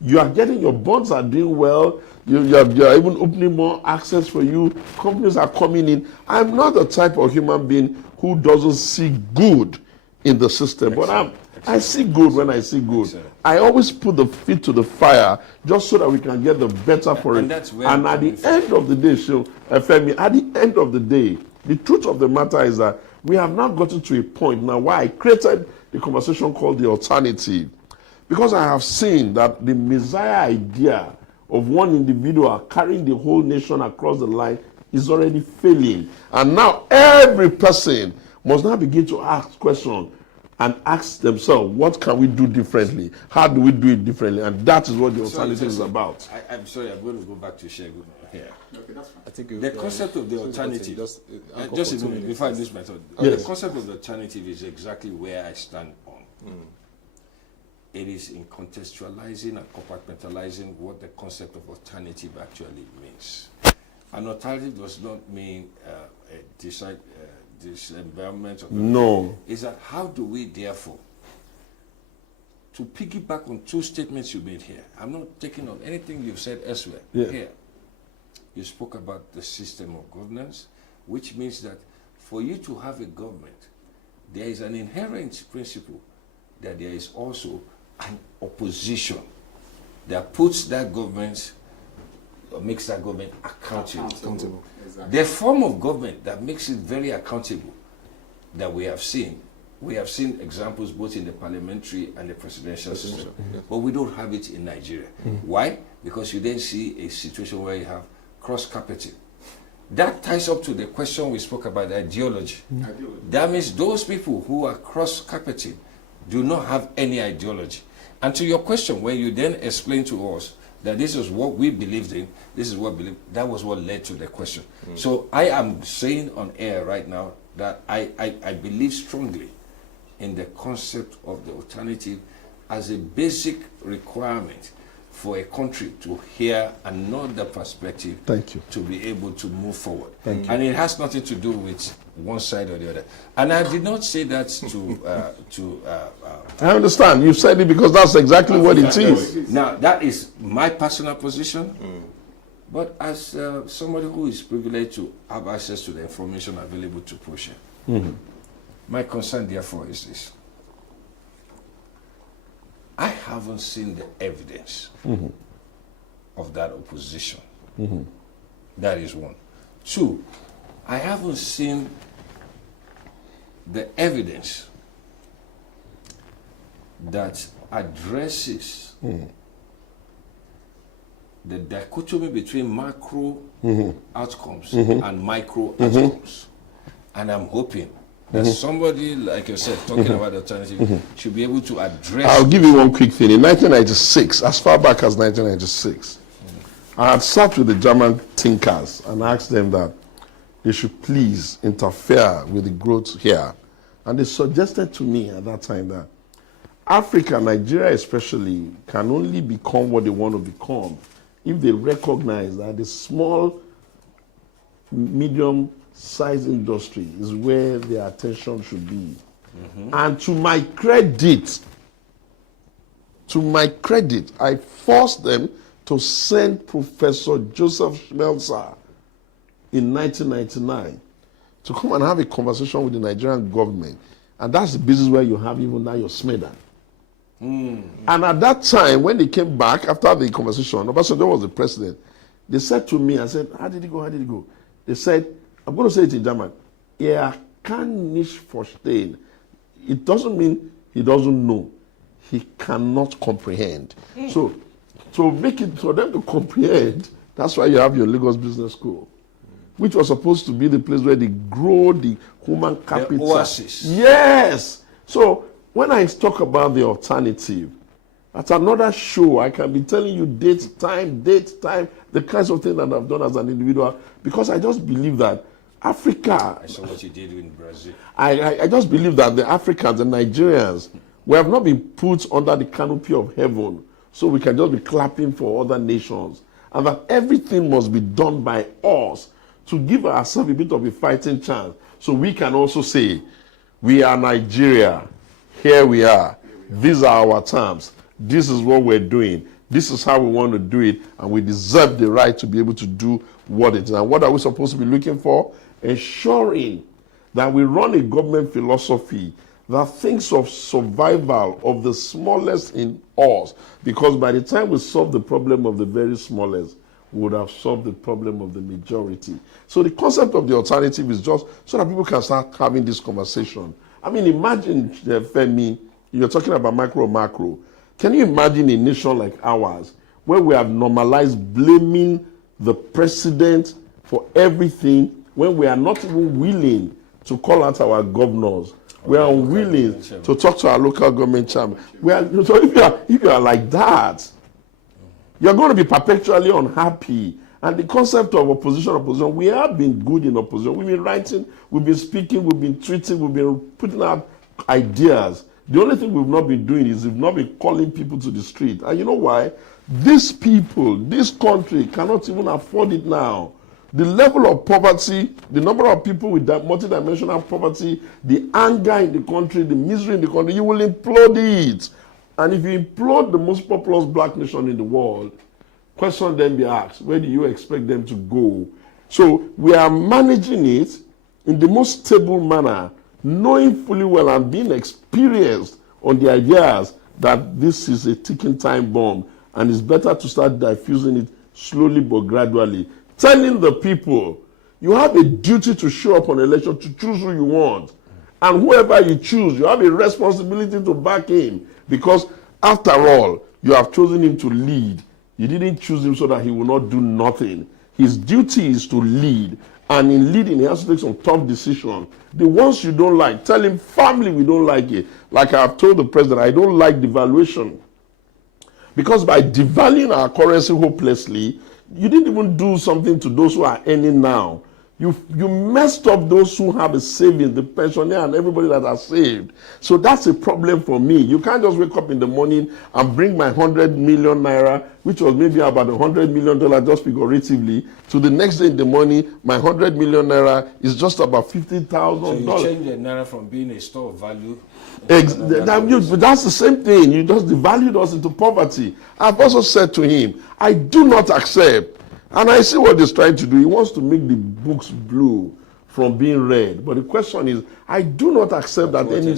you are getting, your bonds are doing well, you are even opening more access for you, companies are coming in. I'm not the type of human being who doesn't see good in the system, but I see good when I see good. Excellent. I always put the feet to the fire just so that we can get the better for it. And at the end of the day, Femi, at the end of the day, the truth of the matter is that we have now gotten to a point now why I created the conversation called the alternative. Because I have seen that the Messiah idea of one individual carrying the whole nation across the line is already failing. And now every person must now begin to ask questions and ask themselves, what can we do differently? How do we do it differently? And that is what the alternative is about. I'm sorry, I'm going to go back to Segun here. Okay, that's fine. I think the concept of the alternative, just a moment before I lose my thought. Yes. The concept of the alternative is exactly where I stand on. It is in contextualizing and compartmentalizing what the concept of alternative actually means. An alternative does not mean this environment. No. Is that how do we therefore, to piggyback on two statements you made here, I'm not taking on anything you've said elsewhere. Yeah. Here, you spoke about the system of governance, which means that for you to have a government there is an inherent principle that there is also an opposition that puts that government, or makes that government accountable. Exactly. The form of government that makes it very accountable that we have seen examples both in the parliamentary and the presidential system, but we don't have it in Nigeria. Why? Because you then see a situation where you have cross-carpeting. That ties up to the question we spoke about, ideology. That means those people who are cross-carpeting do not have any ideology. And to your question, when you then explain to us that this is what we believed in, this is what that was what led to the question. So I am saying on air right now that I believe strongly in the concept of the alternative as a basic requirement for a country to hear another perspective. Thank you. To be able to move forward. Thank you. And it has nothing to do with one side or the other. And I did not say that I understand. You said it because that's exactly what it is. Now, that is my personal position. But as somebody who is privileged to have access to the information available to Proshare, my concern, therefore, is this. I haven't seen the evidence of that opposition. That is one. Two, I haven't seen the evidence that addresses the dichotomy between macro outcomes and micro outcomes. And I'm hoping that somebody like yourself talking about the alternative should be able to address. I'll give you one quick thing. In 1996, as far back as 1996, I had sat with the German thinkers and asked them that they should please interfere with the growth here. And they suggested to me at that time that Africa, Nigeria especially, can only become what they want to become if they recognize that the small, medium-sized industry is where their attention should be. And to my credit, I forced them to send Professor Joseph Schmelzer in 1999 to come and have a conversation with the Nigerian government. And that's the basis where you have even now your Smedan. And at that time, when they came back after the conversation, Obasanjo was the president, they said to me, I said, how did it go? They said, I'm going to say it in German, er kann nicht verstehen. It doesn't mean he doesn't know. He cannot comprehend. So, to make it for them to comprehend, that's why you have your Lagos Business School, which was supposed to be the place where they grow the human capital. The oasis. Yes. So when I talk about the alternative, at another show, I can be telling you date, time, the kinds of things that I've done as an individual, because I just believe that Africa. I saw what you did in Brazil. I just believe that the Africans, the Nigerians, we have not been put under the canopy of heaven, so we can just be clapping for other nations. And that everything must be done by us to give ourselves a bit of a fighting chance. So we can also say, we are Nigeria. Here we are. These are our terms. This is what we're doing. This is how we want to do it. And we deserve the right to be able to do what it is. And what are we supposed to be looking for? Ensuring that we run a government philosophy that thinks of survival of the smallest in us. Because by the time we solve the problem of the very smallest, we would have solved the problem of the majority. So the concept of the alternative is just so that people can start having this conversation. I mean, imagine, Femi, you're talking about macro. Can you imagine a nation like ours where we have normalized blaming the president for everything when we are not even willing to call out our governors? We are unwilling to talk to our local government chairman. So if you are like that, you're going to be perpetually unhappy. And the concept of opposition, we have been good in opposition. We've been writing, we've been speaking, we've been tweeting, we've been putting out ideas. The only thing we've not been doing is we've not been calling people to the street. And you know why? These people, this country cannot even afford it now. The level of poverty, the number of people with multidimensional poverty, the anger in the country, the misery in the country, you will implode it. And if you implode the most populous black nation in the world, question then be asked, where do you expect them to go? So we are managing it in the most stable manner knowing fully well and being experienced on the ideas that this is a ticking time bomb and it's better to start diffusing it slowly but gradually. Telling the people, you have a duty to show up on election to choose who you want. And whoever you choose, you have a responsibility to back him. Because after all, you have chosen him to lead. You didn't choose him so that he will not do nothing. His duty is to lead. And in leading, he has to take some tough decisions. The ones you don't like, tell him, family, we don't like it. Like I have told the president, I don't like devaluation. Because by devaluing our currency hopelessly, you didn't even do something to those who are earning now. You messed up those who have a savings, the pensioner and everybody that are saved. So that's a problem for me. You can't just wake up in the morning and bring my 100 million naira, which was maybe about $100 million just figuratively, to the next day in the morning, my 100 million naira is just about $50,000. So you change the naira from being a store of value. That's the same thing. You just devalued us into poverty. I've also said to him, I do not accept. And I see what he's trying to do. He wants to make the books blue from being read. But the question is, I do not accept that any...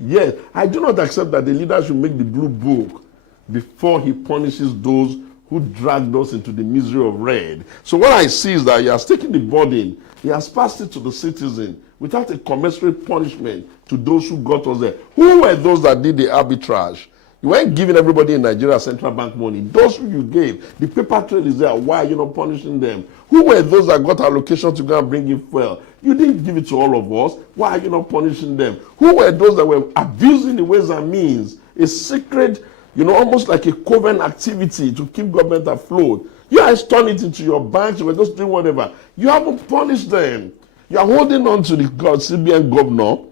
Yes, I do not accept that the leader should make the blue book before he punishes those who dragged us into the misery of red. So what I see is that he has taken the burden, he has passed it to the citizen without a commensurate punishment to those who got us there. Who were those that did the arbitrage? You weren't giving everybody in Nigeria central bank money. Those who you gave, the paper trail is there. Why are you not punishing them? Who were those that got allocation to go and bring in fuel? You didn't give it to all of us. Why are you not punishing them? Who were those that were abusing the ways and means? A secret, almost like a covert activity to keep government afloat. You guys turned it into your banks. You were just doing whatever. You haven't punished them. You are holding on to the CBN governor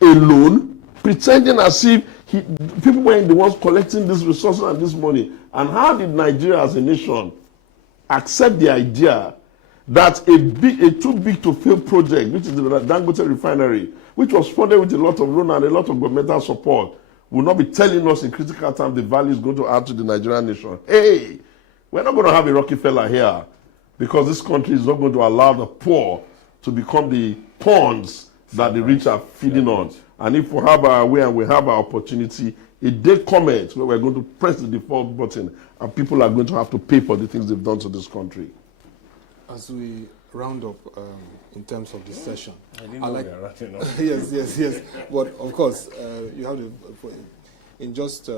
alone, pretending as if people were the ones collecting these resources and this money. And how did Nigeria as a nation accept the idea that a too big to fail project, which is the Dangote refinery, which was funded with a lot of loan and a lot of governmental support, will not be telling us in critical times the value is going to add to the Nigerian nation? Hey, we're not going to have a Rockefeller here because this country is not going to allow the poor to become the pawns that the rich are feeding on. And if we have our way and we have our opportunity, a day comes where we're going to press the default button and people are going to have to pay for the things they've done to this country. As we round up in terms of this session, I didn't know we were wrapping up. yes. But of course, you have in just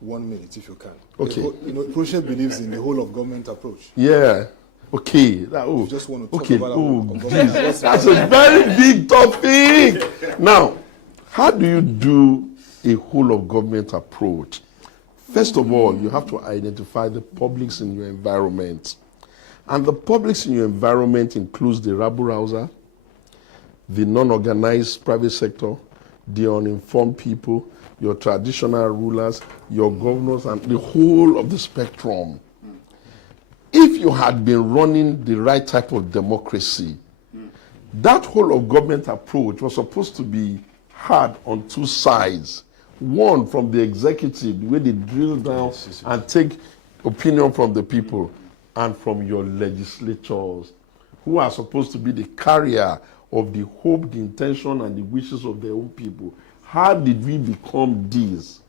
1 minute, if you can. Okay. Proshare believes in the whole of government approach. Yeah. Okay. You just want to talk okay. about government. That's a very big topic. Now, how do you do a whole of government approach? First of all, you have to identify the publics in your environment. And the publics in your environment includes the rabble-rouser, the non-organized private sector, the uninformed people, your traditional rulers, your governors, and the whole of the spectrum. If you had been running the right type of democracy, that whole of government approach was supposed to be hard on two sides. One, from the executive, the way they drill down and take opinion from the people, and from your legislators, who are supposed to be the carrier of the hope, the intention, and the wishes of their own people. How did we become this?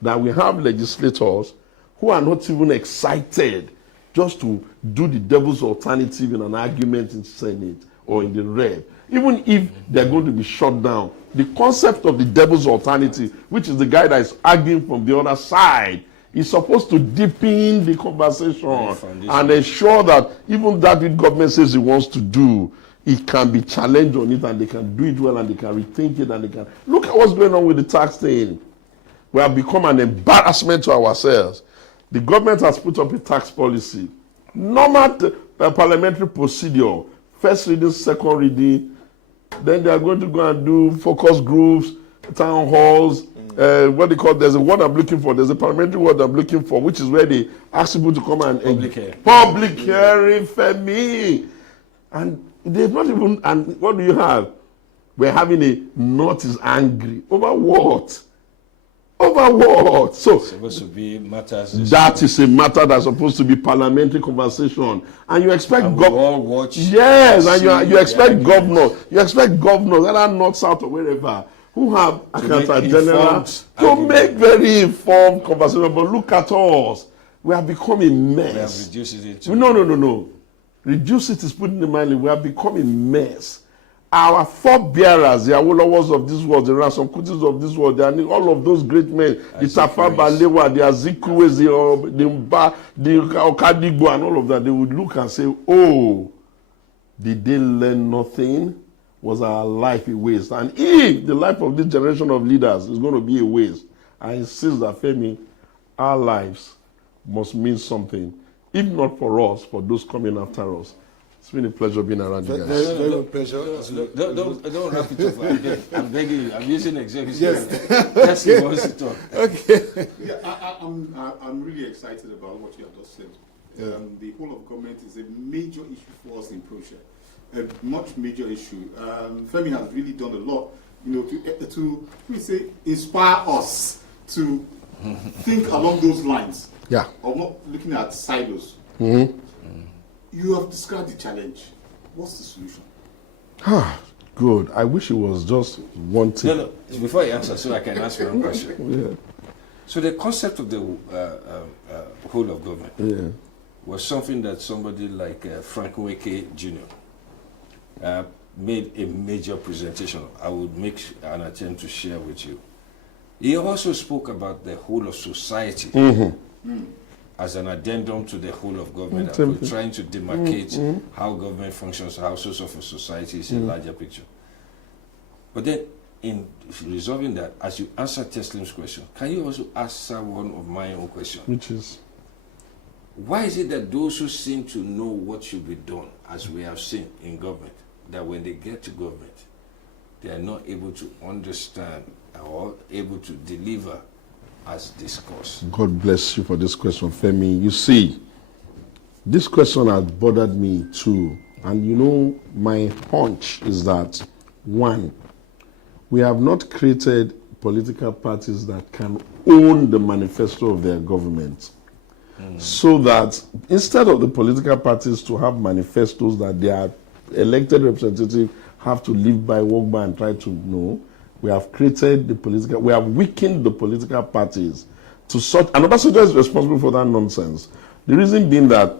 That we have legislators who are not even excited just to do the devil's alternative in an argument in Senate or in the Rep. Even if they're going to be shut down, the concept of the devil's alternative, which is the guy that is arguing from the other side, is supposed to deepen the conversation and ensure that even that which government says it wants to do, it can be challenged on it and they can do it well and they can rethink it and they can... Look at what's going on with the tax thing. We have become an embarrassment to ourselves. The government has put up a tax policy. Normal parliamentary procedure. First reading, second reading. Then they are going to go and do focus groups, town halls, what they call, there's a word I'm looking for, there's a parliamentary word I'm looking for, which is where they ask people to come and... Public hearing, Femi. And they've not even... And what do you have? We're having a North is angry. Over what? Over what? So It's supposed to be matters. that is a matter that's supposed to be parliamentary conversation, and you expect And we all watch. yes, and you see expect the governors, whether north, south, or wherever, who have accountant make general informed to argument. make very informed conversation. But look at us, we have become a We have mess. reduced it into. No. Reduce it is putting the mind. We have become a mess. Our forebearers, the Awolowos of this world, the Ransom Kutis of this world, all of those great men, the Tafa Balewa, the Azikiwes, the Okadigbo, and all of that, they would look and say, oh, did they learn nothing? Was our life a waste? And if the life of this generation of leaders is going to be a waste, I insist that, Femi, our lives must mean something. If not for us, for those coming after us. It's been a pleasure being around you guys. Very good pleasure. Don't wrap it up. I'm begging you. I'm using executive. Yes. That's he wants to talk. Okay. Yeah, I'm really excited about what you have just said. The whole of government is a major issue for us in Proshare. A much major issue. Femi has really done a lot, to inspire us to think along those lines. Yeah. Of not looking at silos. You have described the challenge. What's the solution? Good. I wish it was just one thing. No. Before you answer, so I can ask one question. Yeah. So the concept of the whole of government was something that somebody like Frank Nweke Jr. Made a major presentation. I would make an attempt to share with you. He also spoke about the whole of society as an addendum to the whole of government approach, trying to demarcate how government functions, how source of a society is a larger picture. But then, in resolving that, as you answer Teslim's question, can you also answer one of my own questions? Which is? Why is it that those who seem to know what should be done, as we have seen in government, that when they get to government, they are not able to understand or able to deliver as discussed? God bless you for this question, Femi. You see, this question has bothered me too. And my hunch is that, one, we have not created political parties that can own the manifesto of their government. So that instead of the political parties to have manifestos that their elected representatives have to live by, walk by, and try to know, we have weakened the political parties to such, and Obasanjo is responsible for that nonsense. The reason being that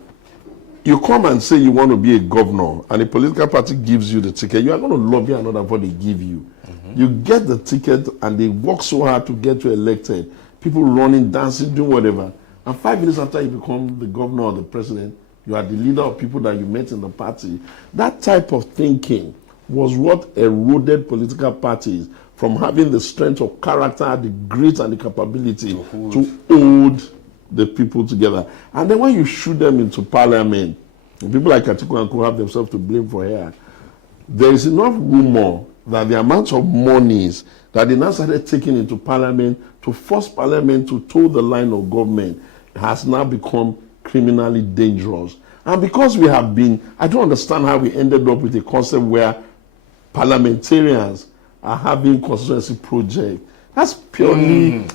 you come and say you want to be a governor, and a political party gives you the ticket, you are going to lobby another before they give you. You get the ticket, and they work so hard to get you elected. People running, dancing, doing whatever. And 5 minutes after you become the governor or the president, you are the leader of people that you met in the party. That type of thinking was what eroded political parties from having the strength of character, the grit, and the capability to hold the people together. And then when you shoot them into parliament, people like Atiku and Co have themselves to blame for here. There is enough rumor that the amount of monies that they now started taking into parliament to force parliament to toe the line of government has now become criminally dangerous. And because we have been, I don't understand how we ended up with a concept where parliamentarians are having constituency projects. That's purely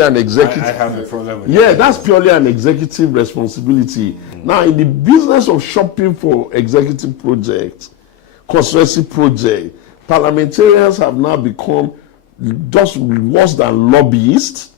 an executive. I have a problem with that. That's purely an executive responsibility. Now, in the business of shopping for executive projects, constituency projects, parliamentarians have now become just worse than lobbyists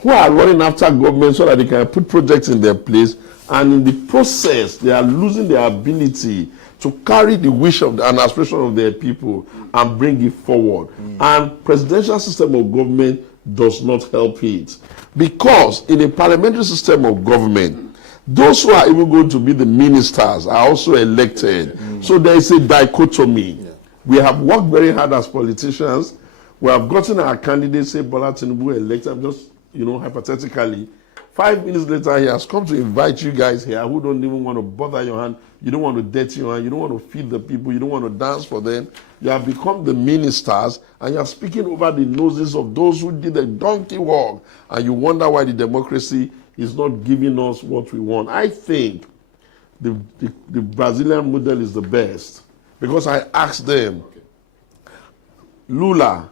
who are running after government so that they can put projects in their place, and in the process, they are losing their ability to carry the wish of and aspiration of their people and bring it forward. And presidential system of government does not help it. Because in a parliamentary system of government, those who are even going to be the ministers are also elected. So there is a dichotomy. We have worked very hard as politicians. We have gotten our candidates, say Bola Tinubu elected. I'm just, hypothetically. 5 minutes later, he has come to invite you guys here who don't even want to bother your hand. You don't want to dirty your hand. You don't want to feed the people. You don't want to dance for them. You have become the ministers, and you are speaking over the noses of those who did the donkey work. And you wonder why the democracy is not giving us what we want. I think the Brazilian model is the best. Because I asked them, Lula,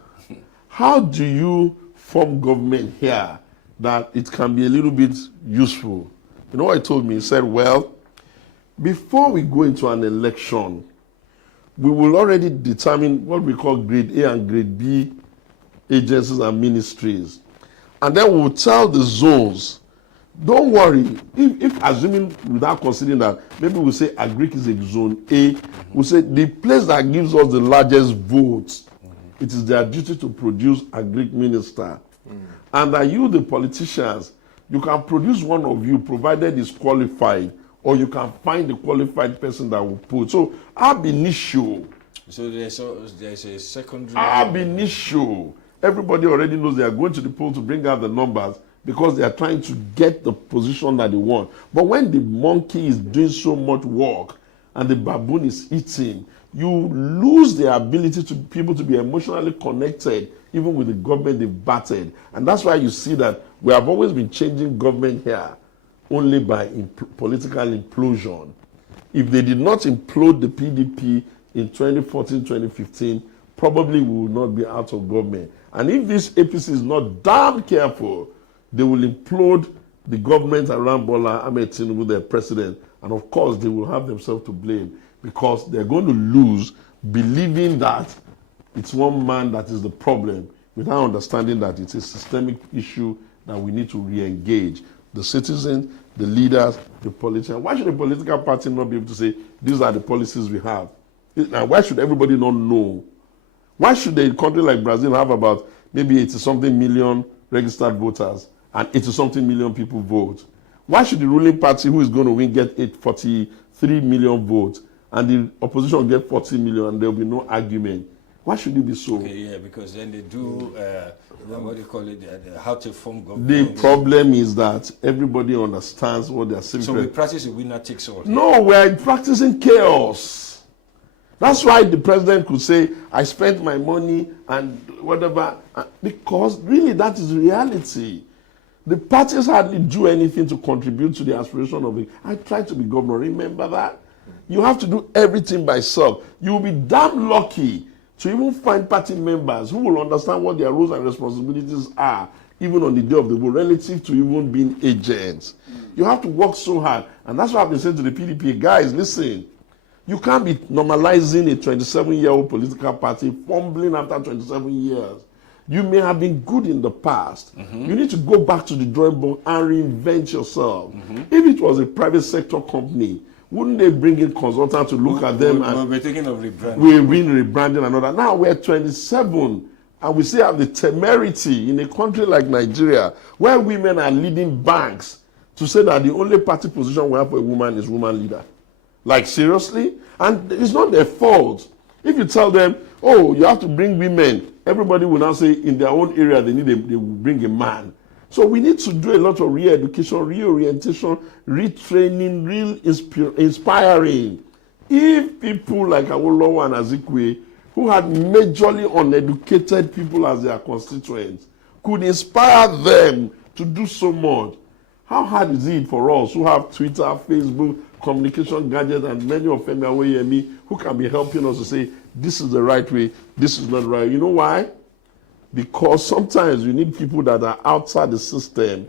how do you form government here that it can be a little bit useful. You know what he told me? He said, well, before we go into an election, we will already determine what we call grade A and grade B agencies and ministries. And then we will tell the zones, don't worry, if assuming without considering that, maybe we'll say Agric is a zone A, we'll say the place that gives us the largest votes, it is their duty to produce Agric minister. And that you, the politicians, you can produce one of you provided is qualified, or you can find the qualified person that will put. So ab initio. So there's a secondary. Ab initio. Everybody already knows they are going to the poll to bring out the numbers because they are trying to get the position that they want. But when the monkey is doing so much work and the baboon is eating, you lose the ability to people to be emotionally connected even with the government they've battered. And that's why you see that we have always been changing government here only by political implosion. If they did not implode the PDP in 2014, 2015, probably we will not be out of government. And if this APC is not damn careful, they will implode the government around Bola Ahmed Tinubu, their president. And of course, they will have themselves to blame because they're going to lose believing that it's one man that is the problem without understanding that it's a systemic issue that we need to re-engage. The citizens, the leaders, the politicians. Why should a political party not be able to say, these are the policies we have? Now, why should everybody not know? Why should a country like Brazil have about maybe 80-something million registered voters and 80-something million people vote? Why should the ruling party who is going to win get 43 million votes and the opposition get 40 million and there will be no argument? Why should it be so? Okay, yeah, because then they do, what do you call it, how to form government. The problem is that everybody understands what they are saying. So we practice a winner takes all. No, we're practicing chaos. That's why the president could say, I spent my money and whatever, because really that is reality. The parties hardly do anything to contribute to the aspiration of it. I tried to be governor, remember that? You have to do everything by yourself. You will be damn lucky to even find party members who will understand what their roles and responsibilities are, even on the day of the vote, relative to even being agents. You have to work so hard. And that's what I've been saying to the PDP, guys, listen, you can't be normalizing a 27-year-old political party, fumbling after 27 years. You may have been good in the past. You need to go back to the drawing board and reinvent yourself. If it was a private sector company, wouldn't they bring in consultants to look at them? And we're thinking of rebranding. We're rebranding and all that. Now we're 27 and we still have the temerity in a country like Nigeria where women are leading banks to say that the only party position we have for a woman is woman leader. Like, seriously? And it's not their fault. If you tell them, oh, you have to bring women, everybody will now say in their own area they will bring a man. So we need to do a lot of re-education, reorientation, retraining, real inspiring. If people like Awolowo and Azikwe, who had majorly uneducated people as their constituents, could inspire them to do so much, how hard is it for us who have Twitter, Facebook, communication gadgets, and many of Olufemi Awoyemi who can be helping us to say, this is the right way, this is not right. You know why? Because sometimes you need people that are outside the system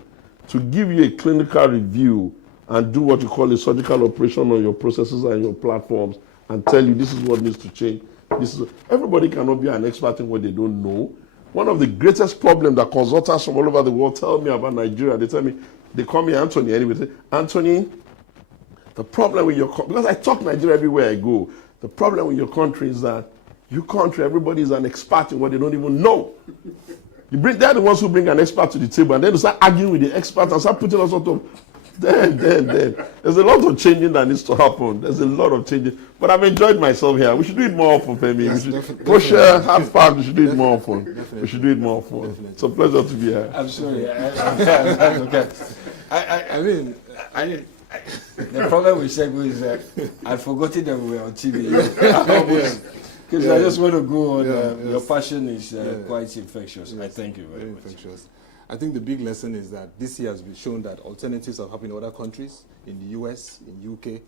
to give you a clinical review and do what you call a surgical operation on your processes and your platforms and tell you this is what needs to change. Everybody cannot be an expert in what they don't know. One of the greatest problems that consultants from all over the world tell me about Nigeria, they call me Anthony anyway. They say, Anthony, the problem with your country, because I talk Nigeria everywhere I go, the problem with your country is that your country, everybody is an expert in what they don't even know. They're the ones who bring an expert to the table and then they start arguing with the expert and start putting us sort of, then. There's a lot of changing that needs to happen. There's a lot of changing. But I've enjoyed myself here. We should do it more often, Femi. Yes, Proshare, have fun. We should do it more often. We should do it more often. Definitely. It's a pleasure to be here. I'm sorry. The problem with Segun is that I'd forgotten that we were on TV. Because I just want to go on. Your passion is quite infectious. I thank you very much. Infectious. I think the big lesson is that this year has been shown that alternatives are happening in other countries, in the US, in UK,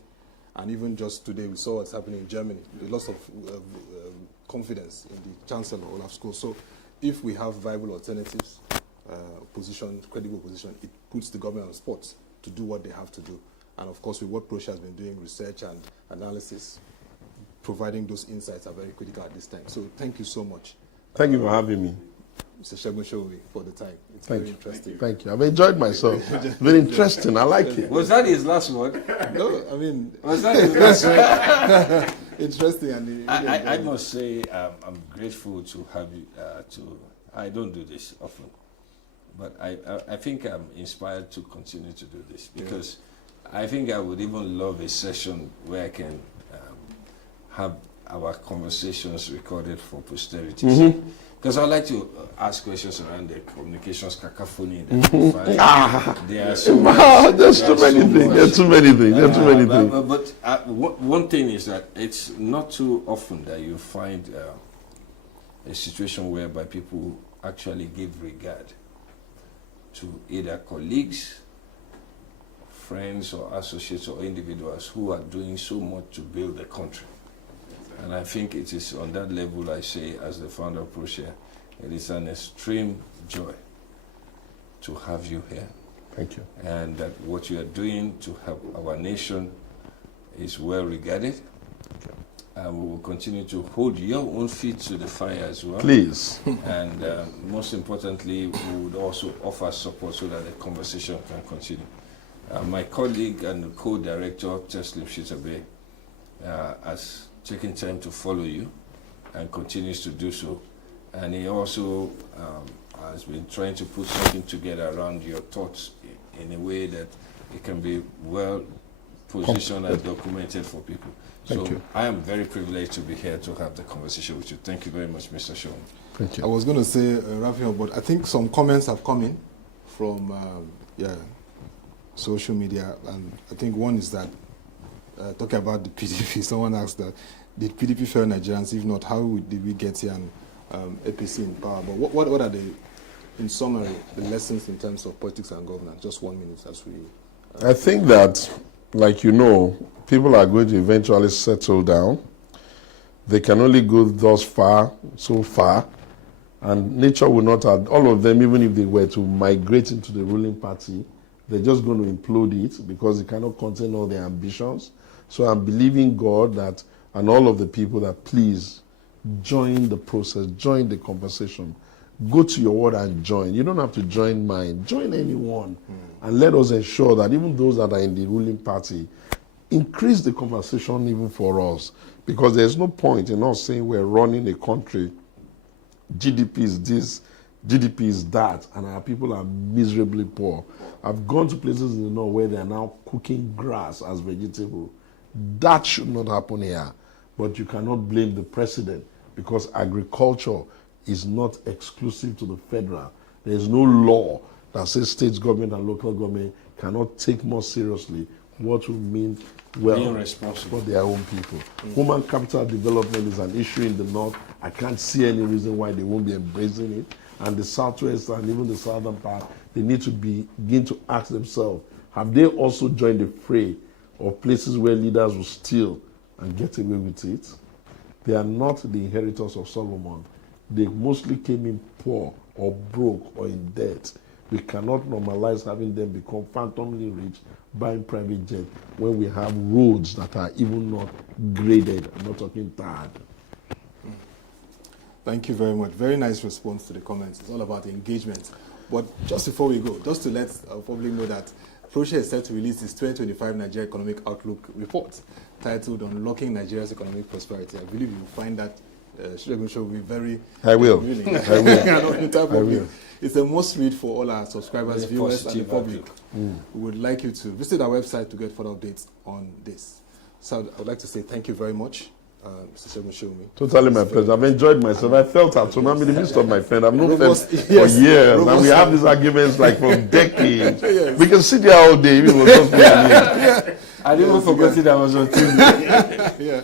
and even just today we saw what's happening in Germany. A lot of confidence in the Chancellor Olaf Scholz. So if we have viable alternatives, credible opposition, it puts the government on spot to do what they have to do. And of course, with what Proshare has been doing, research and analysis, providing those insights are very critical at this time. So thank you so much. Thank you for having me. Mr. Segun Showunmi, for the time. It's Thank very you. interesting. Thank you. I've enjoyed myself. Very interesting. I like it. Was that his last word? No, I mean, Was that his last word? interesting. And I must say I'm grateful to have you. I don't do this often, but I think I'm inspired to continue to do this because I think I would even love a session where I can have our conversations recorded for posterity. Because I like to ask questions around the communications cacophony that we find. There are so much, There's too many things. There's too many things. There's too many things. But one thing is that it's not too often that you find a situation whereby people actually give regard to either colleagues, friends, or associates, or individuals who are doing so much to build the country. And I think it is on that level, I say, as the founder of Proshare, it is an extreme joy to have you here. Thank you. And that what you are doing to help our nation is well regarded. And we will continue to hold your own feet to the fire as well. Please. And most importantly, we would also offer support so that the conversation can continue. My colleague and co-director, Teslim Shitta-Bey, has taken time to follow you and continues to do so. And he also has been trying to put something together around your thoughts in a way that it can be well positioned and documented for people. Thank you. I am very privileged to be here to have the conversation with you. Thank you very much, Mr. Showunmi. Thank you. I was going to say, wrapping up, but I think some comments have come in from social media, and I think one is that talking about the PDP, someone asked that, did PDP fail Nigerians? If not, how did we get here and APC in power? But what are the, in summary, the lessons in terms of politics and governance? Just 1 minute as we... I think that, like you know, people are going to eventually settle down. They can only go thus far, so far, and nature will not have, all of them, even if they were to migrate into the ruling party, they're just going to implode it because it cannot contain all their ambitions. So I'm believing God that, and all of the people, that please join the process, join the conversation. Go to your word and join. You don't have to join mine. Join anyone. And let us ensure that even those that are in the ruling party, increase the conversation even for us. Because there's no point in us saying we're running a country, GDP is this, GDP is that, and our people are miserably poor. I've gone to places in the north where they are now cooking grass as vegetable. That should not happen here. But you cannot blame the president because agriculture is not exclusive to the federal. There is no law that says state government and local government cannot take more seriously what will mean well Being responsible for their own people. Human capital development is an issue in the north. I can't see any reason why they won't be embracing it. And the southwest and even the southern part, they need to begin to ask themselves, have they also joined the fray of places where leaders will steal and get away with it? They are not the inheritors of Solomon. They mostly came in poor or broke or in debt. We cannot normalize having them become phantomly rich, buying private jet, when we have roads that are even not graded. I'm not talking tarred. Thank you very much. Very nice response to the comments. It's all about engagement. But just before we go, just to let our public know that Proshare is set to release its 2025 Nigeria Economic Outlook report titled Unlocking Nigeria's Economic Prosperity. I believe you'll find that Segun Showunmi will be very... I will. Really, I will. I will. It's a must read for all our subscribers, viewers, and the public. We would like you to visit our website to get further updates on this. So I would like to say thank you very much, Mr. Segun Showunmi. Totally my pleasure. I've enjoyed myself. I felt at home. I'm in the midst of my friend. I've known them Robust, for yes, years, robust. and we have these arguments like for decades. Yes. We can sit there all day. Even with just me and you. I didn't even forget that I was on TV. Yeah.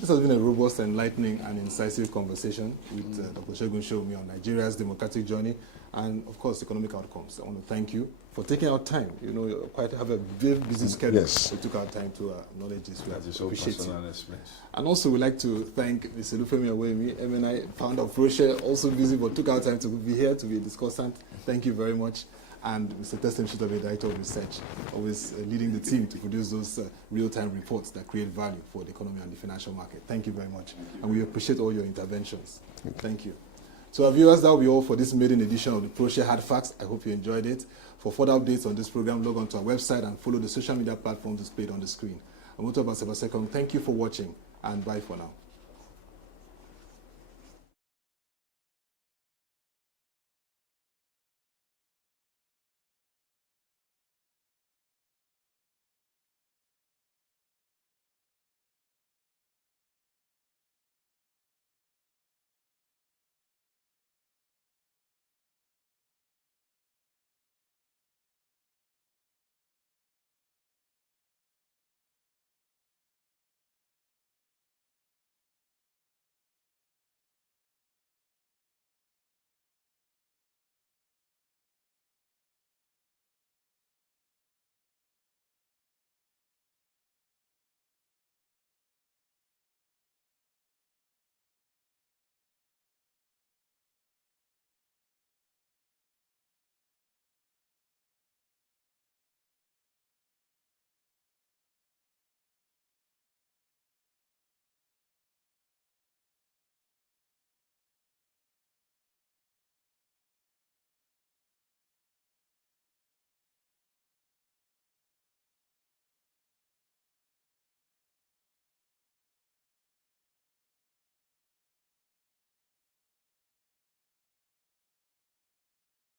This has been a robust, enlightening, and incisive conversation with Dr. Segun Showunmi on Nigeria's democratic journey and of course economic outcomes. I want to thank you for taking out time. You know, you quite have a very busy schedule. Yes. You took out time to acknowledge this. That is We all appreciate personal you. expense. And also we'd like to thank Mr. Olufemi Awoyemi, MNI, founder of Proshare, also busy but took out time to be here to be a discussant. Thank you very much. And Mr. Teslim Shitta-Bey, Director of Research, always leading the team to produce those real-time reports that create value for the economy and the financial market. Thank you very much. And we appreciate all your interventions. Thank you. To our viewers, that will be all for this maiden edition of the Proshare Hard Facts. I hope you enjoyed it. For further updates on this program, log on to our website and follow the social media platforms displayed on the screen. I'm Dr Segun Showunmi. Thank you for watching, and bye for now.